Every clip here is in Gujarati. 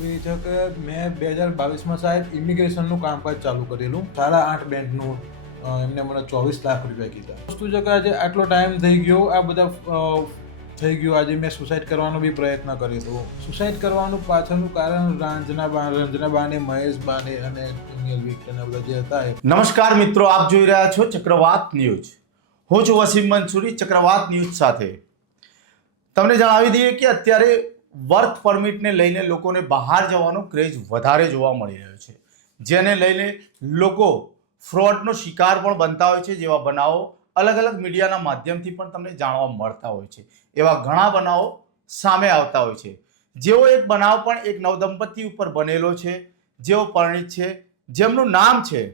વસ્તુ એ છે કે મેં 2022માં સાહેબ ઇમિગ્રેશનનું કામકાજ ચાલુ કરેલું 8.5 બેન્ડનું એમને મને 24 લાખ રૂપિયા કીધા. વસ્તુ છે કે આજે આટલો ટાઈમ થઈ ગયો, આ બધા થઈ ગયું. આજે મેં સુસાઇડ કરવાનો બી પ્રયત્ન કર્યો હતો. સુસાઇડ કરવાનું પાછળનું કારણ રંજનાબાને, મહેશબાને અને વિક્ટરના બધા જે હતા. નમસ્કાર મિત્રો, આપ જોઈ રહ્યા છો ચક્રવાત ન્યૂઝ. હું છું વસીમ મંસૂરી ચક્રવાત ન્યૂઝ સાથે. તમને જણાવી દઈએ કે અત્યારે વર્ક પરમિટને લઈને લોકોને બહાર જવાનો ક્રેઝ વધારે જોવા મળી રહ્યો છે, જેને લઈને લોકો ફ્રોડનો શિકાર પણ બનતા હોય છે. જેવા બનાવો અલગ અલગ મીડિયાના માધ્યમથી પણ તમને જાણવા મળતા હોય છે. એવા ઘણા બનાવો સામે આવતા હોય છે. જેવો એક બનાવ પણ એક નવદંપતિ ઉપર બનેલો છે, જેઓ પરિણીત છે, જેમનું નામ છે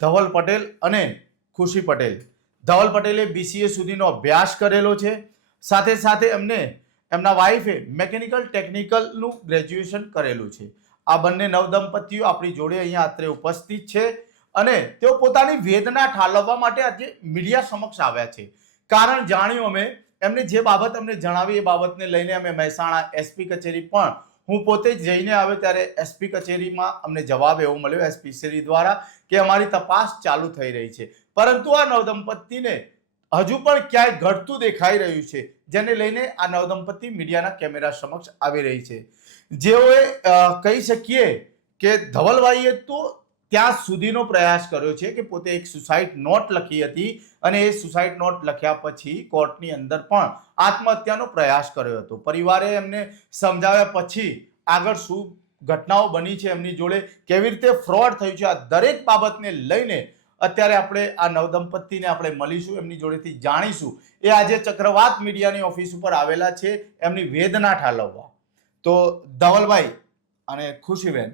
ધવલ પટેલ અને ખુશી પટેલ. ધવલ પટેલે BCA સુધીનો અભ્યાસ કરેલો છે. સાથે સાથે એમના વાઇફે મેકેનિકલ ટેકનિકલનું ગ્રેજ્યુએશન કરેલું છે. આ બંને નવદંપતિઓ આપણી જોડે અહીંયા અત્રે ઉપસ્થિત છે અને તેઓ પોતાની વેદના ઠાલવવા માટે આજે મીડિયા સમક્ષ આવ્યા છે. કારણ જાણ્યું અમે એમને જે બાબત અમને જણાવી એ બાબતને લઈને અમે મહેસાણા SP કચેરી પણ હું પોતે જ જઈને આવ્યો ત્યારે SP કચેરીમાં અમને જવાબ એવો મળ્યો SP કચેરી દ્વારા કે અમારી તપાસ ચાલુ થઈ રહી છે. પરંતુ આ નવદંપતિને હજુ પણ ક્યાંય ઘટતું દેખાઈ રહ્યું છે, જેને લઈને આ નવદંપતિ મીડિયાના કેમેરા સમક્ષ આવી રહી છે. જેઓએ કહી શકીએ કે ધવલભાઈએ તો ત્યાં સુધીનો પ્રયાસ કર્યો છે કે પોતે એક સુસાઇડ નોટ લખી હતી અને એ સુસાઇડ નોટ લખ્યા પછી કોર્ટની અંદર પણ આત્મહત્યાનો પ્રયાસ કર્યો હતો. પરિવારે એમને સમજાવ્યા પછી આગળ શું ઘટનાઓ બની છે એમની જોડે, કેવી રીતે ફ્રોડ થયું છે, આ દરેક બાબતને લઈને અત્યારે આપણે આ નવદંપતિને આપણે મળીશું, એમની જોડેથી જાણીશું. એ આજે ચક્રવાત મીડિયાની ઓફિસ ઉપર આવેલા છે એમની વેદના ઠાલવવા. તો ધવલભાઈ અને ખુશીબેન,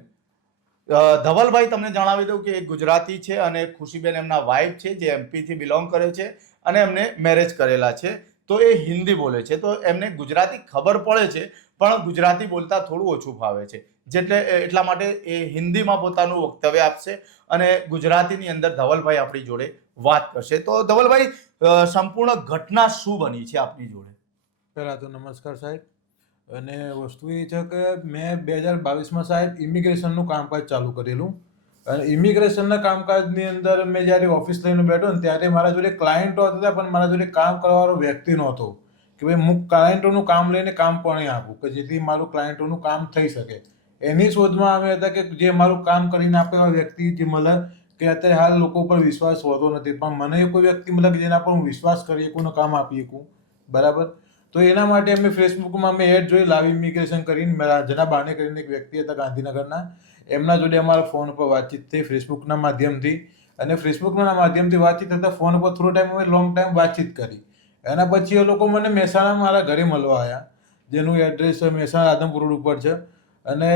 ધવલભાઈ તમને જણાવી દઉં કે એક ગુજરાતી છે અને ખુશીબેન એમના વાઇફ છે જે MP થી બિલોંગ કરે છે અને એમને મેરેજ કરેલા છે. તો એ હિન્દી બોલે છે, તો એમને ગુજરાતી ખબર પડે છે પણ ગુજરાતી બોલતા થોડું ઓછું ફાવે છે, એટલા માટે એ હિન્દીમાં પોતાનું વક્તવ્ય આપશે અને ગુજરાતીની અંદર ધવલભાઈ આપણી જોડે વાત કરશે. તો ધવલભાઈ, સંપૂર્ણ ઘટના શું બની છે આપની જોડે? પહેલાં તો નમસ્કાર સાહેબ. અને વસ્તુ એ છે કે મેં 2022માં સાહેબ ઇમિગ્રેશનનું કામકાજ ચાલુ કરેલું અને ઇમિગ્રેશનના કામકાજની અંદર મેં જ્યારે ઓફિસ લઈને બેઠો ને ત્યારે મારા જોડે ક્લાયન્ટો હતા પણ મારા જોડે કામ કરવાવાળો વ્યક્તિ નહોતો કે ભાઈ હું ક્લાયન્ટોનું કામ લઈને કામ કોણે આપું કે જેથી મારું ક્લાયન્ટોનું કામ થઈ શકે. એની શોધમાં અમે હતા કે જે મારું કામ કરીને આપે એવા વ્યક્તિ જે મતલબ કે અત્યારે હાલ લોકો ઉપર વિશ્વાસ હોતો નથી, પણ મને કોઈ વ્યક્તિ મતલબ જેના પર હું વિશ્વાસ કરી શકું, કામ આપી શકું, બરાબર. તો એના માટે અમે ફેસબુકમાં અમે એડ જોઈ લાવ ઇમિગ્રેશન કરીને રંજનાબાને કરીને એક વ્યક્તિ હતા ગાંધીનગરના, એમના જોડે અમારા ફોન પર વાતચીત થઈ ફેસબુકના માધ્યમથી. અને ફેસબુકના માધ્યમથી વાતચીત થતાં ફોન પર થોડો ટાઈમ અમે લોંગ ટાઈમ વાતચીત કરી. એના પછી એ લોકો મને મહેસાણા મારા ઘરે મળવા આવ્યા, જેનું એડ્રેસ મહેસાણા આદમપુર રોડ ઉપર છે. અને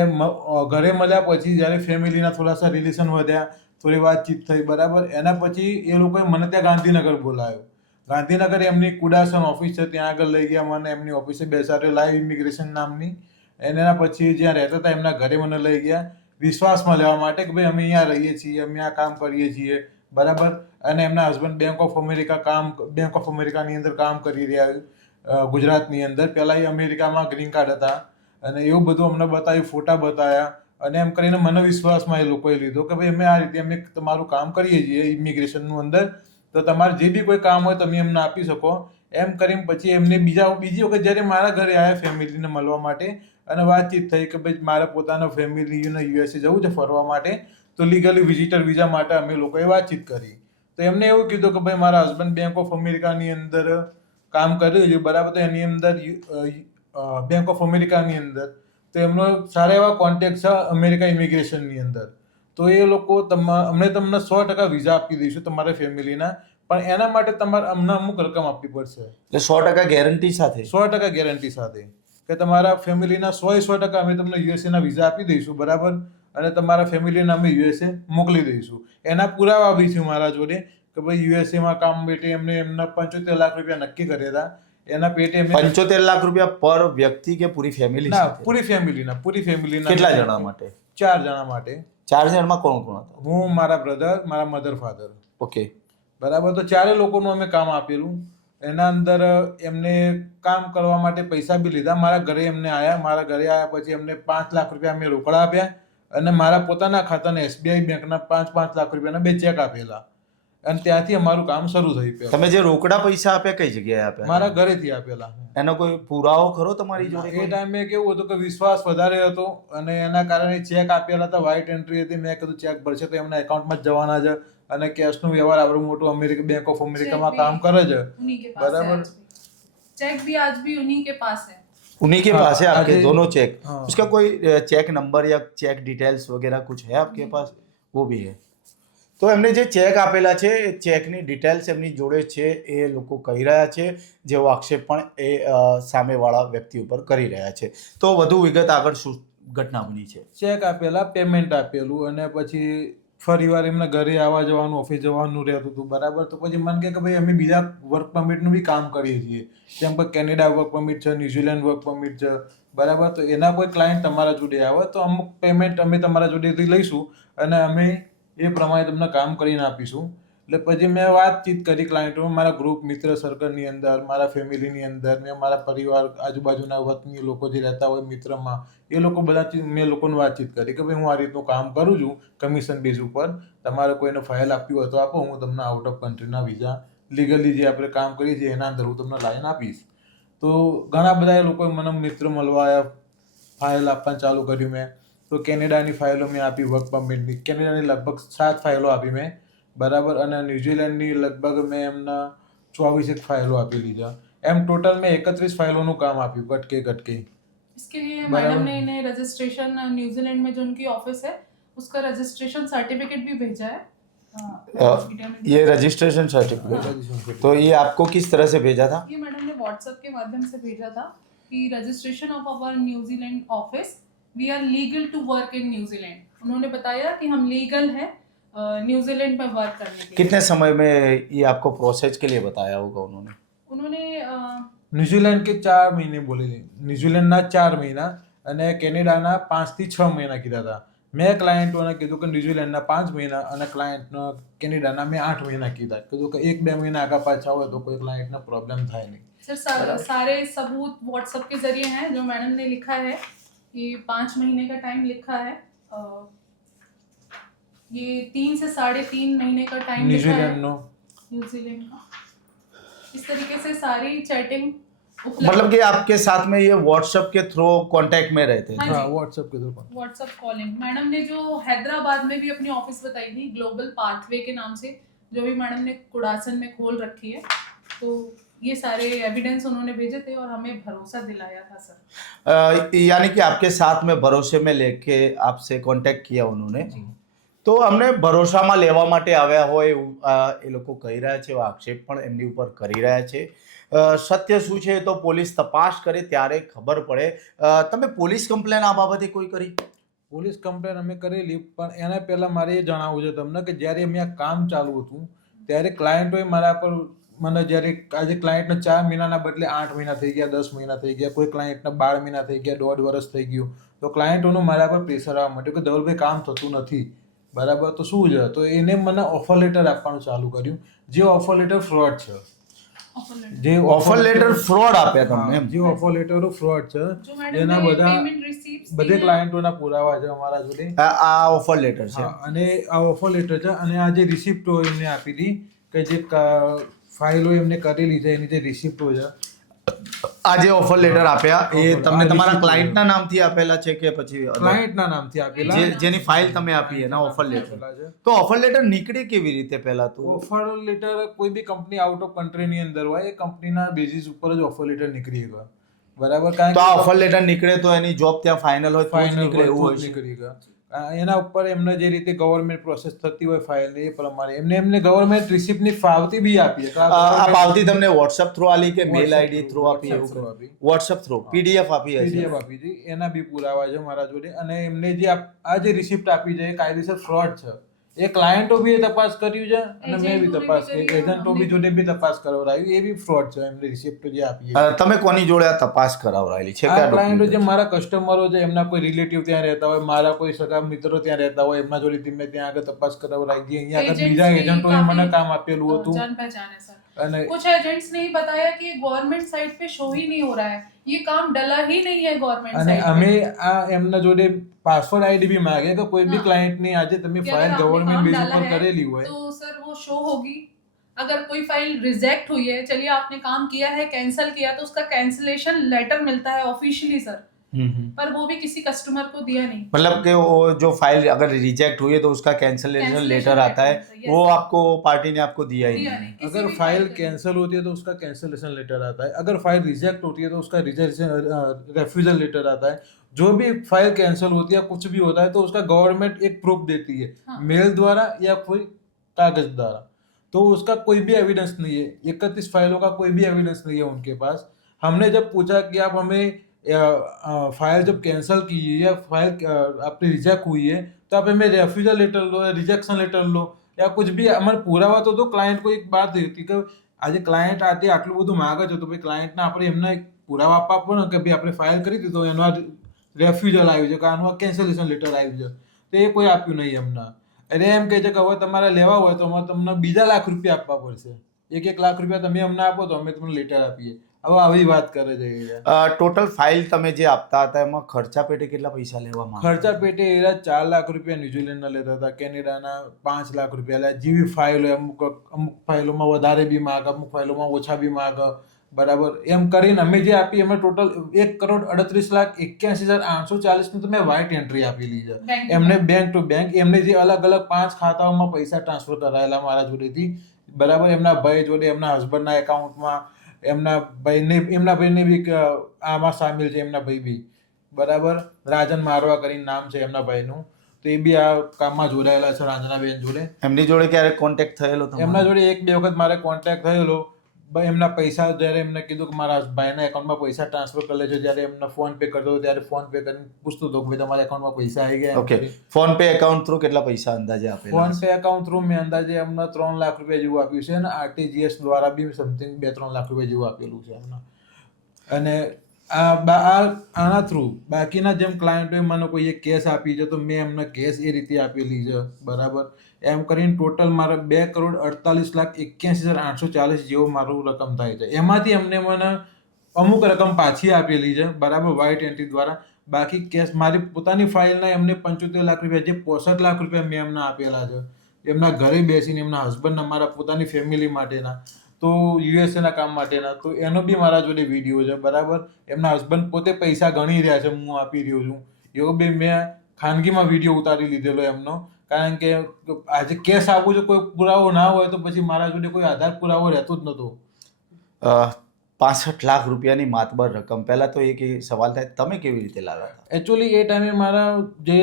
ઘરે મળ્યા પછી જ્યારે ફેમિલીના થોડાસા રિલેશન વધ્યા, થોડી વાતચીત થઈ, બરાબર. એના પછી એ લોકોએ મને ત્યાં ગાંધીનગર બોલાવ્યો. ગાંધીનગર એમની કુડાસન ઓફિસ છે, ત્યાં આગળ લઈ ગયા મને. એમની ઓફિસે બેસાડ્યો લાઈવ ઇમિગ્રેશન નામની. એના પછી જ્યાં રહેતા હતા એમના ઘરે મને લઈ ગયા વિશ્વાસમાં લેવા માટે કે ભાઈ અમે અહીંયા રહીએ છીએ, અમે આ કામ કરીએ છીએ, બરાબર. અને એમના હસબન્ડ બેંક ઓફ અમેરિકાની અંદર કામ કરી રહ્યા ગુજરાતની અંદર. પહેલાં એ અમેરિકામાં ગ્રીન કાર્ડ હતા અને એવું બધું અમને બતાવ્યું, ફોટા બતાવ્યા અને એમ કરીને મને વિશ્વાસમાં એ લોકોએ લીધો કે ભાઈ અમે આ રીતે અમે તમારું કામ કરીએ છીએ ઇમિગ્રેશનનું અંદર, તો તમારે જે બી કોઈ કામ હોય તમે એમને આપી શકો. એમ કરીને પછી એમને બીજી વખત જ્યારે મારા ઘરે આવ્યા ફેમિલીને મળવા માટે અને વાતચીત થઈ કે ભાઈ મારે પોતાના ફેમિલીને USA જવું છે ફરવા માટે, તો લીગલી વિઝિટર વિઝા માટે અમે લોકોએ વાતચીત કરી. તો એમને એવું કીધું કે ભાઈ મારા હસબન્ડ બેંક ઓફ અમેરિકાની અંદર કામ કર્યું છે, બરાબર. તો એની અંદર બેંક ઓફ અમેરિકાની અંદર તો એમનો સારા એવા કોન્ટેક્ટ છે અમેરિકા ઇમિગ્રેશનની અંદર. તો એ લોકો અમને તમને 100% વિઝા આપી દઈશું તમારા ફેમિલીના, પણ એના માટે તમારે અમને અમુક રકમ આપવી પડશે. એટલે 100% ગેરંટી સાથે? 100% ગેરંટી સાથે કે તમારા ફેમિલીના 100% અમે તમને USA વિઝા આપી દઈશું, બરાબર. અને તમારા ફેમિલીને અમે USA મોકલી દઈશું. એના પુરાવા બી છે મારા જોડે કે ભાઈ USAમાં કામ પેટે એમના 75 લાખ રૂપિયા નક્કી કર્યા હતા. એના પેટે 75 લાખ રૂપિયા પર વ્યક્તિ કે પૂરી ફેમિલી? ના, પૂરી ફેમિલીના. કેટલા જણા માટે? 4 જણા માટે. 4 જણમાં કોણ કોણ હતા? હું, મારા બ્રધર, મારા મધર ફાધર. ઓકે, બરાબર. તો 4 લોકોનું અમે કામ આપેલું એના અંદર એમને કામ કરવા માટે પૈસા બી લીધા. મારા ઘરે એમને આવ્યા. મારા ઘરે આવ્યા પછી એમને 5 લાખ રૂપિયા મેં રોકડા આપ્યા અને મારા પોતાના ખાતાના SBI બેંકના 5 લાખ રૂપિયાના 2 ચેક આપેલા અને ત્યાંથી અમારું કામ શરૂ થઈ ગયું. તમે જે રોકડા પૈસા આપ્યા કઈ જગ્યાએ આપ્યા? મારા ઘરેથી આપેલા. એનો કોઈ પુરાવો ખરો તમારી જોડે? એ ટાઈમે કેવું હતું કે વિશ્વાસ વધારે હતો અને એના કારણે ચેક આપેલા હતા, વ્હાઇટ એન્ટ્રી હતી. મેં કીધું ચેક ભરશે તો એમના એકાઉન્ટમાં જ જવાના છે અને કેશનો વ્યવહાર આપણું મોટું અમેરિકા બેંક ઓફ અમેરિકામાં કામ કરે છે. बराबर. चेक भी आज भी उन्हीं के पास है. उन्हीं के पास है आपके अजय- दोनों चेक? हाँ. उसका कोई चेक नंबर या चेक डिटेल्स वगैरह कुछ है आपके पास? वो भी है. તો એમને જે ચેક આપેલા છે એ ચેકની ડિટેલ્સ એમની જોડે છે એ લોકો કહી રહ્યા છે, જેવો આક્ષેપ પણ એ સામેવાળા વ્યક્તિ ઉપર કરી રહ્યા છે. તો વધુ વિગત આગળ શું ઘટના બની છે? ચેક આપેલા, પેમેન્ટ આપેલું અને પછી ફરીવાર એમના ઘરે આવવા જવાનું, ઓફિસ જવાનું રહેતું હતું. બરાબર. તો પછી મને કહે કે ભાઈ અમે બીજા વર્ક પરમિટનું બી કામ કરીએ છીએ, જેમ કે કેનેડા વર્ક પરમિટ છે, ન્યુઝીલેન્ડ વર્ક પરમિટ છે. બરાબર. તો એના કોઈ ક્લાયન્ટ તમારા જોડે આવે તો અમુક પેમેન્ટ અમે તમારા જોડેથી લઈશું અને અમે એ પ્રમાણે તમને કામ કરીને આપીશું. એટલે પછી મેં વાતચીત કરી ક્લાયન્ટો, મારા ગ્રુપ મિત્ર સર્કલની અંદર, મારા ફેમિલીની અંદર, મેં મારા પરિવાર, આજુબાજુના વતની લોકો જે રહેતા હોય મિત્રમાં, એ લોકો બધા મેં લોકોને વાતચીત કરી કે ભાઈ હું આ રીતનું કામ કરું છું કમિશન બેઝ ઉપર. તમારે કોઈને ફાઇલ આપવી હોય તો આપો, હું તમને આઉટ ઓફ કન્ટ્રીના વિઝા લીગલી જે આપણે કામ કરીએ છીએ એના અંદર હું તમને લાઈન આપીશ. તો ઘણા બધા એ લોકોએ મને મિત્ર મળવા આવ્યા, ફાઇલ આપવાનું ચાલુ કર્યું મેં. તો કેનેડાની ફાઇલો મેં આપી, વર્ક પરમિટની કેનેડાની લગભગ 7 ફાઇલો આપી મેં. બરાબર. અને ન્યુઝીલેન્ડની લગભગ મેં એમના 24 ફાઇલો આપી લીધા. એમ ટોટલ મેં 31 ફાઇલોનું કામ આપ્યું કટકે. इसके लिए बराबर. मैडम ने इन्हें रजिस्ट्रेशन न्यूजीलैंड में जो उनकी ऑफिस है उसका रजिस्ट्रेशन सर्टिफिकेट भी भेजा है. इंडिया में ये रजिस्ट्रेशन सर्टिफिकेट तो ये आपको किस तरह से भेजा था? ये मैडम ने व्हाट्सएप के माध्यम से भेजा था कि registration of our New Zealand office, we are legal to work in New Zealand. उन्होंने बताया कि हम लीगल है न्यूजीलैंड में वर्क करने के लिए. कितने समय में ये आपको प्रोसेस के लिए बताया होगा उन्होंने? उन्होंने ન્યુઝીલેન્ડ કે 4 મહિને બોલેલી. ન્યુઝીલેન્ડના 4 મહિના અને કેનેડાના 5 થી 6 મહિના કીધા હતા. મેં ક્લાયન્ટોને કીધું કે ન્યુઝીલેન્ડના 5 મહિના અને ક્લાયન્ટનો કેનેડાના મેં 8 મહિના કીધા. કીધું કે 1-2 મહિના આગા પાછા હોય तो कोई क्लाइंट प्रॉब्लम થાય નહીં. सर सारे सबूत व्हाट्सएप के जरिए हैं जो मैडम ने लिखा है कि 5 महीने का टाइम लिखा है. ये 3 से 3.5 महीने का टाइम लिखा है न्यूजीलैंड नो न्यूजीलैंड का. इस तरीके से सारी चैटिंग मतलब कि आपके साथ में ये व्हाट्सएप के थ्रू कांटेक्ट में रहते थे? हाँ हाँ जी. व्हाट्सएप के थ्रू. WhatsApp calling. मैडम ने जो हैदराबाद में भी अपनी ऑफिस बताई थी ग्लोबल पाथवे के नाम से, जो भी मैडम ने कुड़ासन में खोल रखी है. तो ये सारे एविडेंस उन्होंने भेजे थे और हमें भरोसा दिलाया था सर. यानी कि आपके साथ में भरोसे में लेके आपसे कांटेक्ट किया उन्होंने. जी. તો અમને ભરોસામાં લેવા માટે આવ્યા હોય એવું એ લોકો કહી રહ્યા છે, એવા આક્ષેપ પણ એમની ઉપર કરી રહ્યા છે. સત્ય શું છે એ તો પોલીસ તપાસ કરે ત્યારે ખબર પડે. તમે પોલીસ કમ્પ્લેન આ બાબતે કોઈ કરી? પોલીસ કમ્પ્લેન અમે કરેલી, પણ એના પહેલાં મારે એ જણાવવું છે તમને કે જ્યારે મેં આ કામ ચાલુ હતું ત્યારે ક્લાયન્ટોએ મારા પર મને જ્યારે આજે ક્લાયન્ટને 4 મહિનાના બદલે 8 મહિના થઈ ગયા, 10 મહિના થઈ ગયા, કોઈ ક્લાયન્ટને 12 મહિના થઈ ગયા, 1.5 વર્ષ થઈ ગયું. તો ક્લાયન્ટોનું મારા પર પ્રેશર આવવા માંડ્યું કે ધવલભાઈ કામ થતું નથી. બરાબર. તો શું છે? તો એને મને ઓફર લેટર આપવાનું ચાલુ કર્યું, જે ઓફર લેટર ફ્રોડ છે. જે ઓફર લેટર ફ્રોડ આપ્યા તમને એમ? જે ઓફર લેટરો ફ્રોડ છે जो मैडम એના ने બધા पेमेंट रिसीप्ट्स બધે ક્લાયન્ટોના પુરાવા છે અમારા જોડે. આ ઓફર લેટર છે? હા, અને આ ઓફર લેટર છે અને આ જે રિસિપ્ટો એમને આપી હતી કે જે ફાઇલો એમને કરેલી છે એની જે રિસિપ્ટો છે. આ જે ઓફર લેટર આપ્યા એ Offer, તમને આ તમારા receipt ક્લાયન્ટના નામથી આપેલા છે કે પછી ક્લાયન્ટના નામથી આપેલા. જેની ફાઇલ તમે આપી એના ઓફર લેટર? આપેલા છે. તો ઓફર લેટર નીકળી કેવી રીતે પહેલા તો? ઓફર લેટર કોઈ બી કંપની આઉટ ઓફ કન્ટ્રીની અંદર હોય એ કંપનીના બેઝિસ ઉપર જ ઓફર લેટર નીકળી ગયો. બરાબર. કારણ તો આ ઓફર લેટર નીકળે તો એની જોબ ત્યાં ફાઇનલ હોય તો જ ફાઇનલ નીકળે એવું હોય છે? નીકળી ગયા. એના ઉપર એમને જે રીતે ગવર્મેન્ટ પ્રોસેસ થતી હોય ફાઇલ એ પ્રમાણે એમને ગવર્મેન્ટ રિસિપ્ટની પાવતી બી આપી. આ પાવતી તમને વોટ્સઅપ થ્રુ આલી કે મેલ WhatsApp આઈડી through, થ્રુ આપી? WhatsApp through એવું આપી. વોટ્સઅપ થ્રુ પીડીએફ આપી હશે? પીડીએફ આપી હતી. એના બી પુરાવા છે મારા જોડે. અને એમને જે આ જે રિસિપ્ટ આપી છે એ કાયદેસર ફ્રોડ છે. એ ક્લાયન્ટો બી તપાસ કર્યું છે અને મેં બી તપાસ કરી. એજન્ટો બી જોડે બી તપાસ કરાવરાયું, એ બી ફ્રોડ છે. એમને રિસિપ્ટ જે આપી છે. તમે કોની જોડે આ તપાસ કરાવરાયેલી છે? આ કયા ક્લાયન્ટો જે document? મારા કસ્ટમરો છે એમના કોઈ રિલેટિવ ત્યાં રહેતા હોય, મારા કોઈ સગા મિત્રો ત્યાં રહેતા હોય, એમના જોડેથી મેં ત્યાં આગળ તપાસ કરાવરાઈ હતી. અહીંયા આગળ બીજા એજન્ટોએ મને કામ આપેલું હતું. जान पहचान है सर. અને कुछ एजेंट्स ने ही बताया कि ये गवर्नमेंट साइट पे शो ही नहीं हो रहा है, ये काम डला ही नहीं है गवर्नमेंट અને साइट અમે पे આ એમના જોડે પાસવર્ડ આઈડી બી માંગે કે કોઈ બી हाँ। ક્લાયન્ટની આજે તમે कि ફાઇલ अगर आपने ગવર્મેન્ટ काम બેઝ डाला ઉપર है કરેલી હોય तो सर वो शो होगी। अगर कोई फाइल रिजेक्ट हुई है, चलिए आपने काम किया है, कैंसिल किया, तो उसका कैंसिलेशन लेटर मिलता है ऑफिशियली सर, पर वो भी किसी कस्टमर को दिया नहीं। मतलब कि वो जो फाइल अगर रिजेक्ट हुई है तो उसका कैंसलेशन Cancellation लेटर आता है, letter, yes, वो sir। आपको पार्टी ने आपको दिया ही दिया नहीं। नहीं, किसी अगर भी फाइल का कैंसिल होती है तो उसका कैंसिलेशन लेटर आता है, अगर फाइल रिजेक्ट होती है तो उसका रेफ्यूजल लेटर आता है। जो भी फाइल कैंसिल होती है कुछ भी होता है तो उसका गवर्नमेंट एक प्रूफ देती है, हाँ। मेल द्वारा या कोई कागज द्वारा। तो उसका कोई भी एविडेंस नहीं है, 31 फाइलों का कोई भी एविडेंस नहीं है उनके पास। हमने जब पूछा कि आप हमें फाइल जब कैंसिल की है या फाइल आपकी रिजेक्ट हुई है तो आप हमें रेफ्यूजल लेटर लो या रिजेक्शन लेटर लो या कुछ भी अमर પુરાવા તો દો। ક્લાયન્ટ કોઈ એક વાત હતી કે આજે ક્લાયન્ટ આટલું બધું માગે છે તો ભાઈ ક્લાયન્ટને આપણે એમને એક પુરાવા આપવા પડે કે ભાઈ આપણે ફાઇલ કરી દીધો એનો રેફ્યુઝલ આવ્યું છે કે આનું કેન્સલેશન લેટર આવ્યું છે, તો એ કોઈ આપ્યું નહીં અમને। એટલે એમ કહે છે કે હવે તમારે લેવા હોય તો અમે તમને બીજા લાખ રૂપિયા આપવા પડશે, 1 લાખ રૂપિયા તમે અમને આપો તો અમે તમને લેટર આપીએ। હવે આવી વાત કરે છે એ। ટોટલ ફાઇલ તમે જે આપતા હતા એમાં ખર્ચા પેટે કેટલા પૈસા લેવામાં આવતા? ખર્ચા પેટે એરા 4 લાખ રૂપિયા ન્યુઝીલેન્ડના લેતા હતા, કેનેડાના 5 લાખ રૂપિયા લે। જેવી ફાઇલ હોય અમુક ફાઇલોમાં વધારે બી માગે, અમુક ફાઇલોમાં ઓછા બી માગે, બરાબર। એમ કરીને અમે જે આપી એમાં ટોટલ 1,38,81,840 ની તો મેં વ્હાઇટ એન્ટ્રી આપેલી છે बैंक એમને બેંક ટુ બેંક। એમને જે અલગ અલગ 5 ખાતાઓમાં પૈસા ટ્રાન્સફર કરાયેલા મારા જોડેથી, બરાબર। એમના ભાઈ જોડે, એમના હસબન્ડના એકાઉન્ટમાં, એમના ભાઈને બી આમાં સામેલ છે, એમના ભાઈ બી, બરાબર। રાજન મારવા કરીને નામ છે એમના ભાઈનું, તો એ બી આ કામમાં જોડાયેલા છે રાંજનાબેન જોડે। એમની જોડે ક્યારે કોન્ટેક્ટ થયેલો તમારો? એમના જોડે 1-2 વખત મારે કોન્ટેક્ટ થયેલો। ભાઈ એમના પૈસા જ્યારે એમને કીધું કે મારા ભાઈના એકાઉન્ટમાં પૈસા ટ્રાન્સફર કરી લેજો, જ્યારે એમને ફોન પે કરતો હતો ત્યારે ફોન પે કરીને પૂછતો હતો કે ભાઈ તમારા એકાઉન્ટમાં પૈસા આવી ગયા? Okay, phone pay account through કેટલા પૈસા અંદાજે આપેલા? ફોન પે એકાઉન્ટ થ્રુ મેં અંદાજે એમને 3 લાખ રૂપિયા જેવું આપ્યું છે અને આરટીજીએસ દ્વારા બી સમથિંગ 2-3 લાખ રૂપિયા જેવું આપેલું છે એમને। અને આના થ્રુ બાકીના જેમ ક્લાયન્ટોએ મને કોઈ એક કેસ આપી છે તો મેં એમને કેસ એ રીતે આપેલી છે, બરાબર। એમ કરીને ટોટલ મારે 2,48,81,840 જેવો મારું રકમ થાય છે। એમાંથી એમને મને અમુક રકમ પાછી આપેલી છે, બરાબર, વ્હાઇટ એન્ટ્રી દ્વારા। બાકી કેશ મારી પોતાની ફાઇલના એમને 75 લાખ રૂપિયા, જે 65 લાખ રૂપિયા મેં એમને આપેલા છે એમના ઘરે બેસીને, એમના હસબન્ડના, મારા પોતાની ફેમિલી માટેના, તો યુએસએના કામ માટેના, તો એનો બી મારા જોડે વિડીયો છે, બરાબર। એમના હસબન્ડ પોતે પૈસા ગણી રહ્યા છે, હું આપી રહ્યો છું, એવો બી મેં ખાનગીમાં વિડીયો ઉતારી લીધેલો એમનો। કારણ કે આજે કેસ આપું છું, કોઈ પુરાવો ના હોય તો પછી મારા જોડે કોઈ આધાર પુરાવો રહેતો જ નહોતો। 65 લાખ રૂપિયાની માતબર રકમ, પહેલા તો એક સવાલ થાય, તમે કેવી રીતે લાવ્યા હતા? એકચ્યુઅલી એ ટાઈમે મારા જે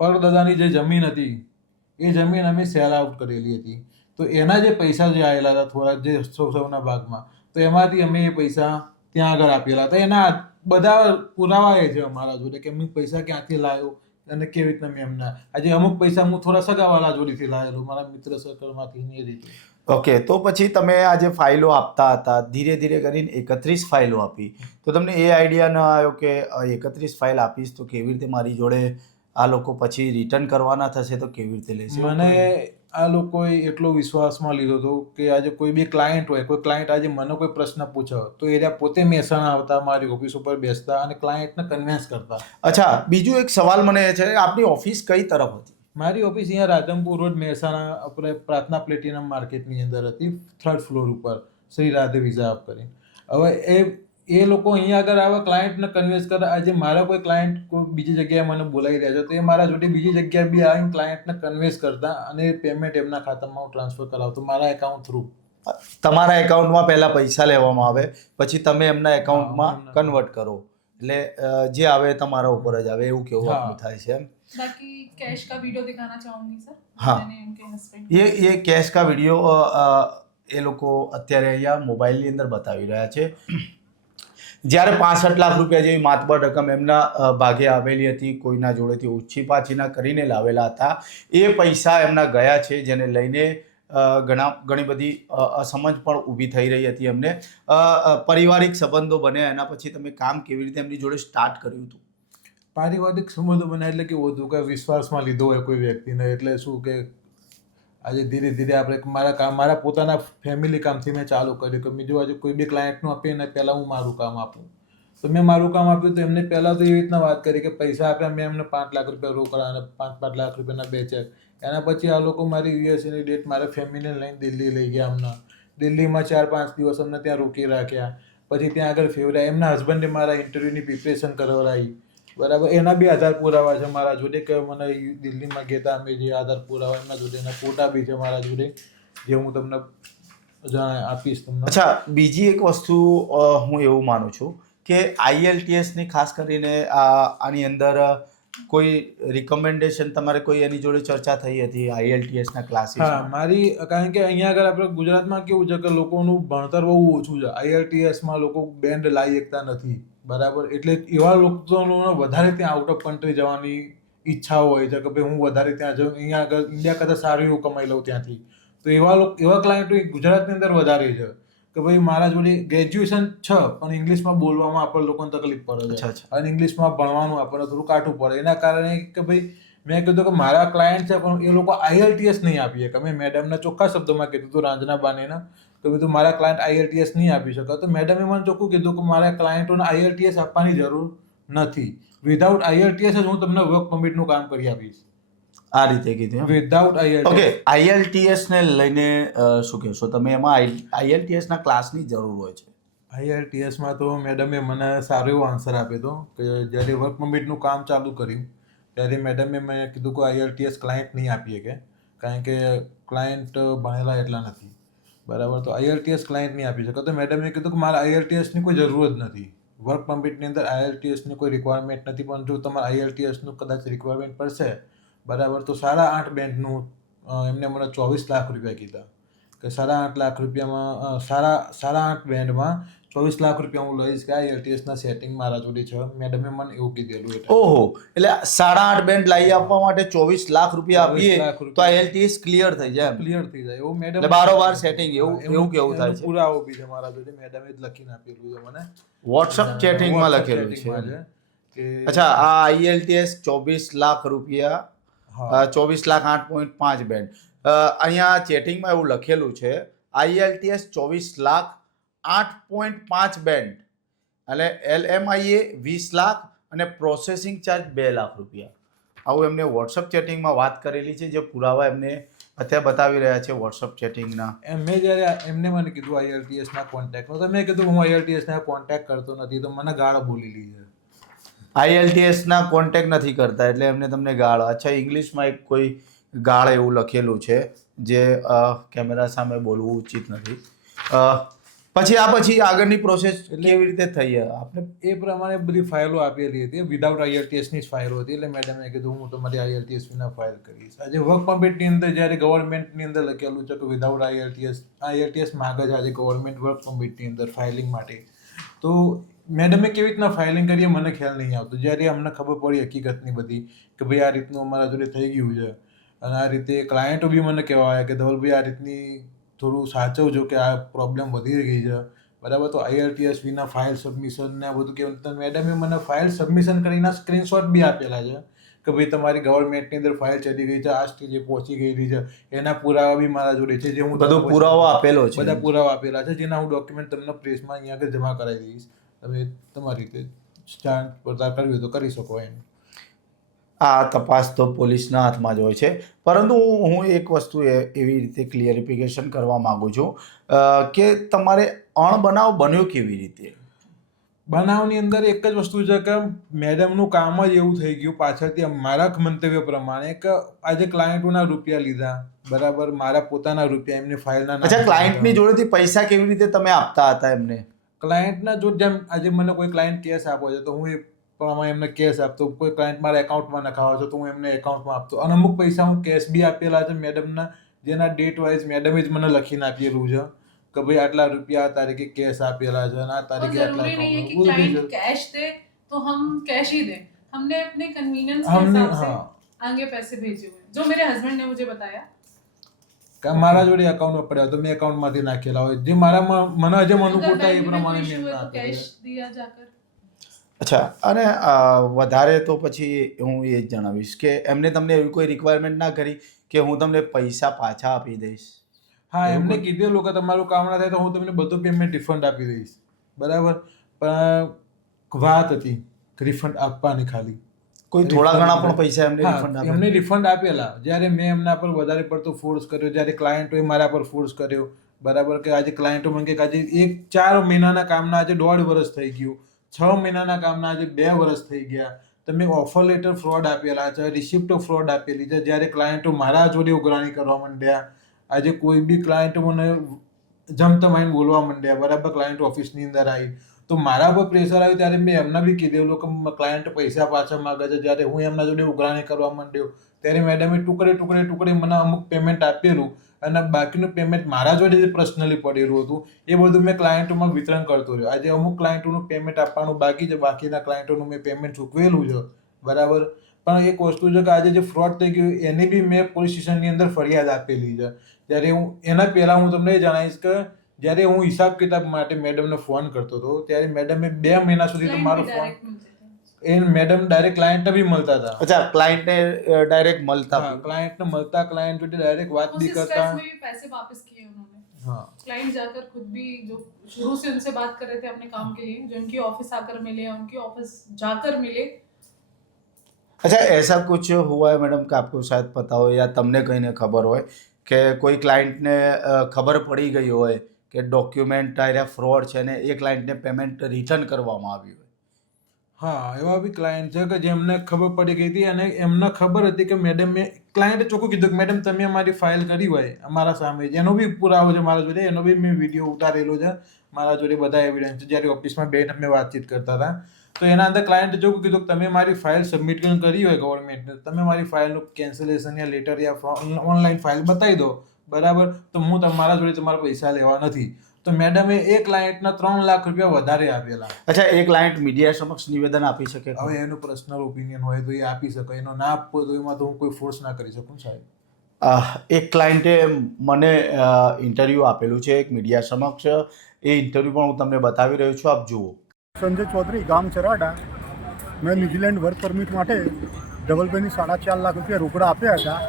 પરદાદાની જે જમીન હતી એ જમીન અમે સેલ આઉટ કરેલી હતી, તો એના જે પૈસા જે આવેલા હતા થોડા, જે સૌના ભાગમાં, તો એમાંથી અમે એ પૈસા ત્યાં આગળ આપેલા હતા। એના બધા પુરાવા એ છે અમારા જોડે કે મેં પૈસા ક્યાંથી લાવ્યો અને કેવી રીતના મેં એમના, આજે અમુક પૈસા હું થોડા સગાવાલા જોડેથી લાવેલો, મારા મિત્ર સર્કલમાંથી, એ રીતે। ઓકે, તો પછી તમે આ જે ફાઇલો આપતા હતા, ધીરે ધીરે કરીને 31 ફાઇલો આપી, તો તમને એ આઈડિયા ન આવ્યો કે 31 ફાઇલ આપીશ તો કેવી રીતે મારી જોડે આ લોકો પછી રિટર્ન કરવાના થશે તો કેવી રીતે લેશે? મને આ લોકોએ એટલો વિશ્વાસમાં લીધો હતો કે આજે કોઈ બી ક્લાયન્ટ હોય, કોઈ ક્લાયન્ટ આજે મને કોઈ પ્રશ્ન પૂછે તો એ પોતે મહેસાણા આવતા, મારી ઓફિસ ઉપર બેસતા અને ક્લાયન્ટને કન્વિન્સ કરતા। અચ્છા, બીજું એક સવાલ મને એ છે, આપની ઓફિસ કઈ તરફ હતી? મારી ઓફિસ અહીંયા રાધનપુર રોડ, મહેસાણા, આપણે પ્રાર્થના પ્લેટિનમ માર્કેટની અંદર હતી, 3rd ફ્લોર ઉપર, શ્રી રાધે વિઝા આપ કરીને। હવે એ લોકો અહીંયા આગળ આવે, ક્લાયન્ટને કન્વિન્સ કરે। આજે મારા કોઈ ક્લાયન્ટ કોઈ બીજી જગ્યાએ મને બોલાવી રહ્યા છે તો એ મારા જોડે બીજી જગ્યાએ બી આવીને ક્લાયન્ટને કન્વિન્સ કરતા અને પેમેન્ટ એમના ખાતામાં હું ટ્રાન્સફર કરાવતો મારા એકાઉન્ટ થ્રુ। તમારા એકાઉન્ટમાં પહેલા પૈસા લેવામાં આવે, પછી તમે એમના એકાઉન્ટમાં કન્વર્ટ કરો, એટલે જે આવે તમારા ઉપર જ આવે, એવું કેવું આપનું થાય છે એમ? बाकी कैश का वीडियो दिखाना चाहूंगी सर। हाँ। मैंने उनके हस्बैंड ये कैश का विડીયો એ લોકો અત્યારે અહીંયા મોબાઈલની અંદર બતાવી રહ્યા છે। જ્યારે 65 લાખ રૂપિયા જેવી માતબર રકમ એમના ભાગે આવેલી હતી, કોઈના જોડેથી ઓછી પાછીના કરીને લાવેલા હતા, એ પૈસા એમના ગયા છે, જેને લઈને ઘણી બધી અસમજ પણ ઊભી થઈ રહી હતી એમને। પારિવારિક સંબંધો બન્યા, એના પછી તમે કામ કેવી રીતે એમની જોડે સ્ટાર્ટ કર્યું હતું? પારિવારિક સંબંધો બન્યા એટલે કેવું હતું કે વિશ્વાસમાં લીધો હોય કોઈ વ્યક્તિને, એટલે શું કે આજે ધીરે ધીરે આપણે મારા પોતાના ફેમિલી કામથી મેં ચાલુ કર્યું કે બીજું આજે કોઈ બી ક્લાયન્ટનું આપીએ ને પહેલાં હું મારું કામ આપું. તો મેં મારું કામ આપ્યું તો એમને પહેલાં તો એવી રીતના વાત કરી કે પૈસા આપ્યા, મેં એમને 5 લાખ રૂપિયા રોકડા અને 5 લાખ રૂપિયાના 2 ચેક. એના પછી આ લોકો મારી યુએસએની ડેટ મારા ફેમિલીને લઈને દિલ્હી લઈ ગયા. અમને દિલ્હીમાં 4-5 દિવસ અમને ત્યાં રોકી રાખ્યા. પછી ત્યાં આગળ ફેવરાય. એમના હસબન્ડે મારા ઇન્ટરવ્યૂની પ્રિપરેશન કરાવડાવી, બરાબર. એના બી આધાર પુરાવા છે મારા જોડે કે મને દિલ્હીમાં ગયા હતા અમે, જે આધાર પુરાવા એમના જોડે, એના ફોટા બી છે મારા જોડે, જે હું તમને આપીશ તમને. અચ્છા, બીજી એક વસ્તુ હું એવું માનું છું કે IELTS ની ખાસ કરીને આની અંદર કોઈ રિકમેન્ડેશન તમારે કોઈ એની જોડે ચર્ચા થઈ હતી IELTS ના ક્લાસીસ? હા, મારી, કારણ કે અહીંયા આગળ આપણે ગુજરાતમાં કેવું છે કે લોકોનું ભણતર બહુ ઓછું છે. IELTS માં લોકો બેન્ડ લાવી શકતા નથી, બરાબર. એટલે એવા લોકોનો વધારે ત્યાં આઉટ ઓફ કન્ટ્રી જવાની ઈચ્છા હોય છે કે ભાઈ હું વધારે ત્યાં જાઉં, અહીંયા આગળ ઇન્ડિયા કરતાં સારું એવું કમાઈ લઉં ત્યાંથી. તો એવા ક્લાયન્ટો ગુજરાતની અંદર વધારે છે કે ભાઈ મારા જોડે ગ્રેજ્યુએશન છે પણ ઇંગ્લિશમાં બોલવામાં આપણે લોકોને તકલીફ પડે છે અને ઇંગ્લિશમાં ભણવાનું આપણને થોડું કાઠું પડે. એના કારણે કે ભાઈ મેં કીધું કે મારા ક્લાયન્ટ છે પણ એ લોકો IELTS નહીં આપી શકે. મેં મેડમને ચોખ્ખા શબ્દોમાં કીધું હતું, રાંજનાબાને, તો કીધું મારા ક્લાયન્ટ IELTS નહીં આપી શકે. તો મેડમે મને ચોખ્ખું કીધું કે મારા ક્લાયન્ટોને IELTS આપવાની જરૂર નથી. વિધાઉટ IELTS જ હું તમને વર્ક પરમિટનું કામ કરી આપીશ. આ રીતે કીધું વિધાઉટ IELTS. ઓકે, IELTS ને લઈને શું કહેશો તમે? એમાં IELTS ના ક્લાસની જરૂર હોય છે? IELTS માં તો મેડમે મને સારો એવો આન્સર આપ્યો હતો કે જ્યારે વર્ક પરમિટનું કામ ચાલુ કર્યું ત્યારે મેડમે મને કીધું કે IELTS ક્લાયન્ટ નહીં આપી શકે, કારણ કે ક્લાયન્ટ ભણેલા એટલા નથી, બરાબર. તો IELTS ક્લાયન્ટ નહીં આપી શકે. તો મેડમે કીધું કે મારે IELTS ની કોઈ જરૂર જ નથી. વર્ક પરમિટની અંદર IELTS ની કોઈ રિક્વાયરમેન્ટ નથી, પણ જો તમારે IELTS નું કદાચ રિક્વાયરમેન્ટ પડશે, બરાબર, તો 8.5 બેન્ડનું એમને મને 24 લાખ રૂપિયા કીધા કે 8.5 લાખ રૂપિયામાં 8.5 બેન્ડમાં 24 લાખ રૂપિયા હું લઈશ કે IELTS ના સેટિંગ મારા જોડે છે. મેડમે મને એવું કીધેલું. ઓહો, એટલે 8.5 બેન્ડ લાવી આપવા માટે 24 લાખ રૂપિયા આપીએ તો IELTS ક્લિયર થઈ જાય? ક્લિયર થઈ જાય એવું મેડમ. બારોબાર સેટિંગ એવું કેવું થાય છે? પુરાવો બી છે મારા જોડે, મેડમે જ લખીને આપેલું છે મને, WhatsApp ચેટિંગમાં લખેલું છે કે અચ્છા, આ IELTS 24 લાખ રૂપિયા, 24 લાખ 8.5 બેન્ડ. અહીંયા ચેટિંગમાં એવું લખેલું છે IELTS 24 લાખ 8.5 બેન્ડ અને LMIA 20 લાખ અને પ્રોસેસિંગ ચાર્જ 2 લાખ રૂપિયા. આવું એમને WhatsApp ચેટિંગમાં વાત કરેલી છે, જે પુરાવા એમને અત્યારે બતાવી રહ્યા છે WhatsApp ચેટિંગના. મેં જ્યારે એમને મને કીધું IELTS ના કોન્ટેક્ટમાં, તો મેં કીધું હું IELTS ના કોન્ટેક્ટ કરતો નથી, તો મને ગાળ બોલેલી છે. IELTS ના કોન્ટેક્ટ નથી કરતા એટલે એમને તમને ગાળ. અચ્છા, ઇંગ્લિશમાં એક કોઈ ગાળ એવું લખેલું છે જે કેમેરા સામે બોલવું ઉચિત નથી. પછી આગળની પ્રોસેસ કેવી રીતે થઈ? આપણે એ પ્રમાણે બધી ફાઇલો આપેલી હતી, વિધાઉટ IELTS ની જ ફાઇલો હતી. એટલે મેડમે કીધું હું તમારી IELTS વિના ફાઇલ કરીશ. આજે વર્ક પરમિટની અંદર જ્યારે ગવર્મેન્ટની અંદર લખેલું છે કે વિધાઉટ IELTS માગે છે આજે ગવર્મેન્ટ વર્ક પરમિટની અંદર ફાઇલિંગ માટે, તો મેડમે કેવી રીતના ફાઇલિંગ કરીએ મને ખ્યાલ નહીં આવતો. જ્યારે અમને ખબર પડી હકીકતની બધી કે ભાઈ આ રીતનું અમારા જોડે થઈ ગયું છે અને આ રીતે ક્લાયન્ટો બી મને કહેવા આવ્યા કે ધવલભાઈ આ રીતની થોડું સાચવજો કે આ પ્રોબ્લેમ વધી ગઈ છે, બરાબર. તો IELTS વિના ફાઇલ સબમિશન ને આ બધું કેવું, તો મેડમે મને ફાઇલ સબમિશન કરીને સ્ક્રીનશોટ બી આપેલા છે કે ભાઈ તમારી ગવર્મેન્ટની અંદર ફાઇલ ચડી ગઈ છે, આ સ્ટેજે પહોંચી ગયેલી છે. એના પુરાવા બી મારા જોડે છે, જે હું બધો પુરાવો આપેલો છે, બધા પુરાવા આપેલા છે, જેના હું ડોક્યુમેન્ટ તમને પ્રેસમાં અહીંયા આગળ જમા કરાવી દઈશ. તમે તમારી રીતે જાણ પડતાલ કરવી હોય તો કરી શકો એમ. આ તપાસ તો પોલીસના હાથમાં જ હોય છે, પરંતુ હું એક વસ્તુ એવી રીતે ક્લિયરિફિકેશન કરવા માંગુ છું કે તમારે અણબનાવ બન્યો કેવી રીતે? બનાવની અંદર એક જ વસ્તુ છે કે મેડમનું કામ જ એવું થઈ ગયું પાછળથી મારા મંતવ્ય પ્રમાણે કે આજે ક્લાયન્ટોના રૂપિયા લીધા, બરાબર, મારા પોતાના રૂપિયા એમની ફાઇલના. અચ્છા, ક્લાયન્ટની જોડેથી પૈસા કેવી રીતે તમે આપતા હતા એમને? ક્લાયન્ટના જો જેમ આજે મને કોઈ ક્લાયન્ટ કેસ આપો છે તો હું એ પ્રમાણે એમને કેસ આપતો. કોઈ ક્લાયન્ટ મારા એકાઉન્ટમાં નખાવો છે તો હું એમને એકાઉન્ટમાં આપતો. અને અમુક પૈસા હું કેશ બી આપેલા છે મેડમના, જેના ડેટ વાઇઝ મેડમે જ મને લખીને આપેલું છે કે ભાઈ આટલા રૂપિયા આ તારીખે કેશ આપેલા છે અને આ તારીખે આટલા. जरूरी नहीं है कि क्लाइंट कैश दे तो हम कैश ही दें, हमने अपने कन्वीनियंस के हिसाब से आगे पैसे भेजे हुए जो मेरे हस्बैंड ने मुझे बताया કે મારા જોડે એકાઉન્ટમાં પડ્યા તો મેં એકાઉન્ટમાંથી નાખેલા હોય, જે મારા મને જે અનુકૂળ થાય એ પ્રમાણે મેં कैश दिया जाकर. અચ્છા, અને વધારે તો પછી હું એ જ જણાવીશ કે એમને તમને એવી કોઈ રિક્વાયરમેન્ટ ના કરી કે હું તમને પૈસા પાછા આપી દઈશ? હા, એવું એમને કોઈ? કીધેલું કે તમારું કામ ના થાય તો હું તમને બધું પેમેન્ટ રિફંડ આપી દઈશ, બરાબર. પણ વાત હતી રિફંડ આપવાની ખાલી. કોઈ થોડા ઘણા પણ રિફંડ, પૈસા એમને હા, રિફંડ આપે? એમને રિફંડ આપેલા. જ્યારે મેં એમના પર વધારે પડતો ફોર્સ કર્યો, જ્યારે ક્લાયન્ટોએ મારા પર ફોર્સ કર્યો, બરાબર, કે આજે ક્લાયન્ટો મને કે આજે 4 મહિનાના કામના આજે 1.5 વર્ષ થઈ ગયું, 6 મહિનાના કામના આજે 2 વર્ષ થઈ ગયા. તમે ઓફર લેટર ફ્રોડ આપેલા છે, રિસિપ્ટો ફ્રોડ આપેલી છે. જ્યારે ક્લાયન્ટો મારા જોડે ઉઘરાણી કરવા માંડ્યા, આજે કોઈ બી ક્લાયન્ટ મને જમતમાઈને બોલવા માંડ્યા, બરાબર, ક્લાયન્ટ ઓફિસની અંદર આવી તો મારા પર પ્રેશર આવ્યું. ત્યારે મેં એમના બી કીધેલું કે ક્લાયન્ટ પૈસા પાછા માગે છે. જ્યારે હું એમના જોડે ઉઘરાણી કરવા માંડ્યો ત્યારે મેડમે ટુકડે મને અમુક પેમેન્ટ આપેલું અને બાકીનું પેમેન્ટ મારા જોડે જે પર્સનલી પડેલું હતું એ બધું મેં ક્લાયન્ટોમાં વિતરણ કરતો રહ્યો. આજે અમુક ક્લાયન્ટોનું પેમેન્ટ આપવાનું બાકી છે, બાકીના ક્લાયન્ટોનું મેં પેમેન્ટ ચૂકવેલું છે, બરાબર. પણ એક વસ્તુ છે કે આજે જે ફ્રોડ થઈ ગયું એની બી મેં પોલીસ સ્ટેશનની અંદર ફરિયાદ આપેલી છે. ત્યારે હું એના પહેલાં હું તમને એ જણાવીશ કે જ્યારે હું હિસાબ કિતાબ માટે મેડમને ફોન કરતો હતો ત્યારે મેડમે 2 મહિના સુધી તો મારો ફોન, એ મેડમ ડાયરેક્ટ ક્લાયન્ટને બી મળતા હતા. અચ્છા, ક્લાયન્ટને ડાયરેક્ટ મળતા हाँ, બી? क्लाइंट ने મળતા, क्लाइंट જોડે डायरेक्ट बात भी उस करता. स्ट्रेस में भी पैसे वापस किए उन्होंने. हाँ, क्लाइंट जाकर खुद भी जो शुरू से उनसे बात कर रहे थे अपने काम के लिए, जो उनकी ऑफिस आकर मिले या उनकी ऑफिस जाकर मिले. अच्छा, ऐसा कुछ हुआ है मैडम कि आपको शायद पता हो या તમને કહીને ખબર હોય કે કોઈ ક્લાયન્ટને ખબર પડી ગઈ હોય કે ડોક્યુમેન્ટ આર્યા ફ્રોડ છે ને એ ક્લાયન્ટને પેમેન્ટ રિટર્ન કરવામાં આવ્યું હોય? હા, એવા બી ક્લાયન્ટ છે કે જેમને ખબર પડી ગઈ હતી અને એમને ખબર હતી કે મેડમે, ક્લાયન્ટે ચોખ્ખું કીધું કે મેડમ તમે અમારી ફાઇલ કરી હોય અમારા સામે, એનો બી પુરાવો છે મારા જોડે, એનો બી મેં વિડીયો ઉતારેલો છે મારા જોડે, બધા એવિડન્સ છે. જ્યારે ઓફિસમાં બેઠ અમે વાતચીત કરતા હતા તો એના અંદર ક્લાયન્ટે ચોખ્ખું કીધું કે તમે મારી ફાઇલ સબમિટ કરી હોય ગવર્મેન્ટને, તમે મારી ફાઇલનું કેન્સલેશન યા લેટર યા ઓનલાઈન ફાઇલ બતાવી દો, બરાબર, તો હું તમારા જોડે તમારા પૈસા લેવા નથી. તો મેડમે એ ક્લાયન્ટના 3 લાખ રૂપિયા વધારે આપેલા. અચ્છા, એ ક્લાયન્ટ મીડિયા સમક્ષ નિવેદન આપી શકે? હવે એનું પર્સનલ ઓપિનિયન હોય તો એ આપી શકે, એનો ના આપવો તો એમાં તો હું કોઈ ફોર્સ ના કરી શકું સાહેબ. એક ક્લાયન્ટે મને ઇન્ટરવ્યૂ આપેલું છે એક મીડિયા સમક્ષ, એ ઇન્ટરવ્યૂ પણ હું તમને બતાવી રહ્યો છું, આપ જુઓ. સંજય ચૌધરી, ગામ ચરાડા. મેં ન્યૂઝીલેન્ડ વર્ક પરમિટ માટે ધવલભાઈને 4.5 લાખ રૂપિયા રોકડા આપ્યા હતા.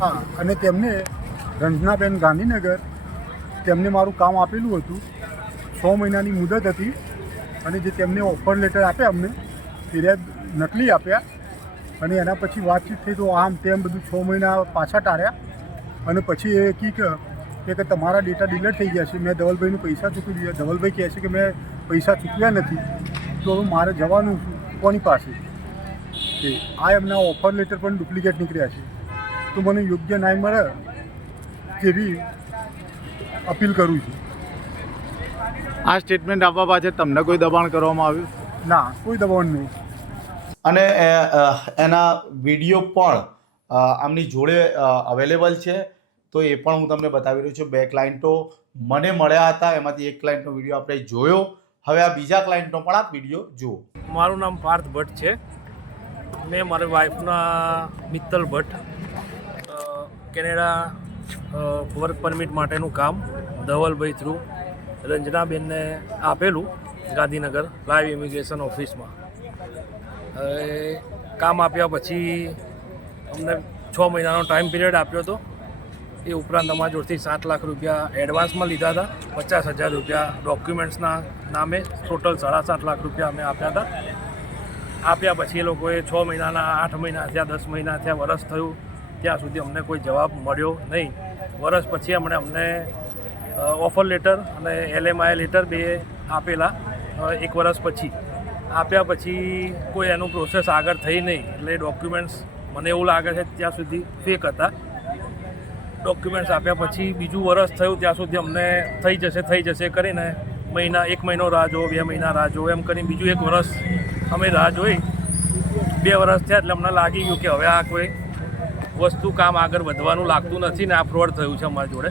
હા, અને તેમને રંજનાબેન ગાંધીનગર, તેમને મારું કામ આપેલું હતું. 6 મહિનાની મુદત હતી અને જે તેમને ઓફર લેટર આપ્યા અમને એ નકલી આપ્યા અને એના પછી વાતચીત થઈ તો આમ તેમ બધું 6 મહિના પાછા ટાળ્યા અને પછી એ કે તમારા ડેટા ડિલીટ થઈ ગયા છે. મેં ધવલભાઈનું પૈસા ચૂકવી દીધા. ધવલભાઈ કહે છે કે મેં પૈસા ચૂકવ્યા નથી, તો હવે મારે જવાનું કોની પાસે? આ એમના ઓફર લેટર પણ ડુપ્લિકેટ નીકળ્યા છે. તો મને યોગ્ય ન્યાય મળે તેવી અપીલ કરું છું. આ સ્ટેટમેન્ટ આપવા પાછળ તમને કોઈ દબાણ કરવામાં આવ્યું? ના, કોઈ દબાણ નહીં. અને એના વિડીયો પણ આમની જોડે અવેલેબલ છે, તો એ પણ હું તમને બતાવી રહ્યો છું. 2 ક્લાયન્ટો મને મળ્યા હતા, એમાંથી એક ક્લાયન્ટનો વિડીયો આપણે જોયો. હવે આ બીજા ક્લાયન્ટનો પણ આપ વિડીયો જુઓ. મારું નામ પાર્થ ભટ્ટ છે. મેં મારી વાઈફના Mittal Bhatt Canada work permit માટેનું કામ ધવલભાઈ થ્રુ રંજનાબેનને આપેલું ગાંધીનગર લાઈવ ઇમિગ્રેશન ઓફિસમાં. હવે કામ આપ્યા પછી અમને 6 મહિનાનો ટાઈમ પિરિયડ આપ્યો હતો. એ ઉપરાંત અમારા જોડથી 7 લાખ રૂપિયા એડવાન્સમાં લીધા હતા, 50,000 રૂપિયા ડોક્યુમેન્ટ્સના નામે, ટોટલ 7.5 લાખ રૂપિયા અમે આપ્યા હતા. આપ્યા પછી એ લોકોએ 6 મહિનાના 8 મહિના થયા, 10 મહિના થયા, વરસ થયું, ત્યાં સુધી અમને કોઈ જવાબ મળ્યો નહીં. વરસ પછી અમને ઓફર લેટર અને LMI લેટર બે આપેલા 1 વર્ષ પછી. આપ્યા પછી કોઈ એનું પ્રોસેસ આગળ થઈ નહીં, એટલે ડોક્યુમેન્ટ્સ મને એવું લાગે છે ત્યાં સુધી ફેક હતા. ડોક્યુમેન્ટ્સ આપ્યા પછી બીજું વરસ થયું, ત્યાં સુધી અમને થઈ જશે કરીને 1 મહિનો રાહ જુઓ, 2 મહિના રાહ જુઓ, એમ કરીને બીજું 1 વર્ષ અમે રાહ જોઈ. 2 વર્ષ થયા એટલે અમને લાગી ગયું કે હવે આ કોઈ વસ્તુ કામ આગળ વધવાનું લાગતું નથી ને આ ફ્રોડ થયું છે અમારી જોડે.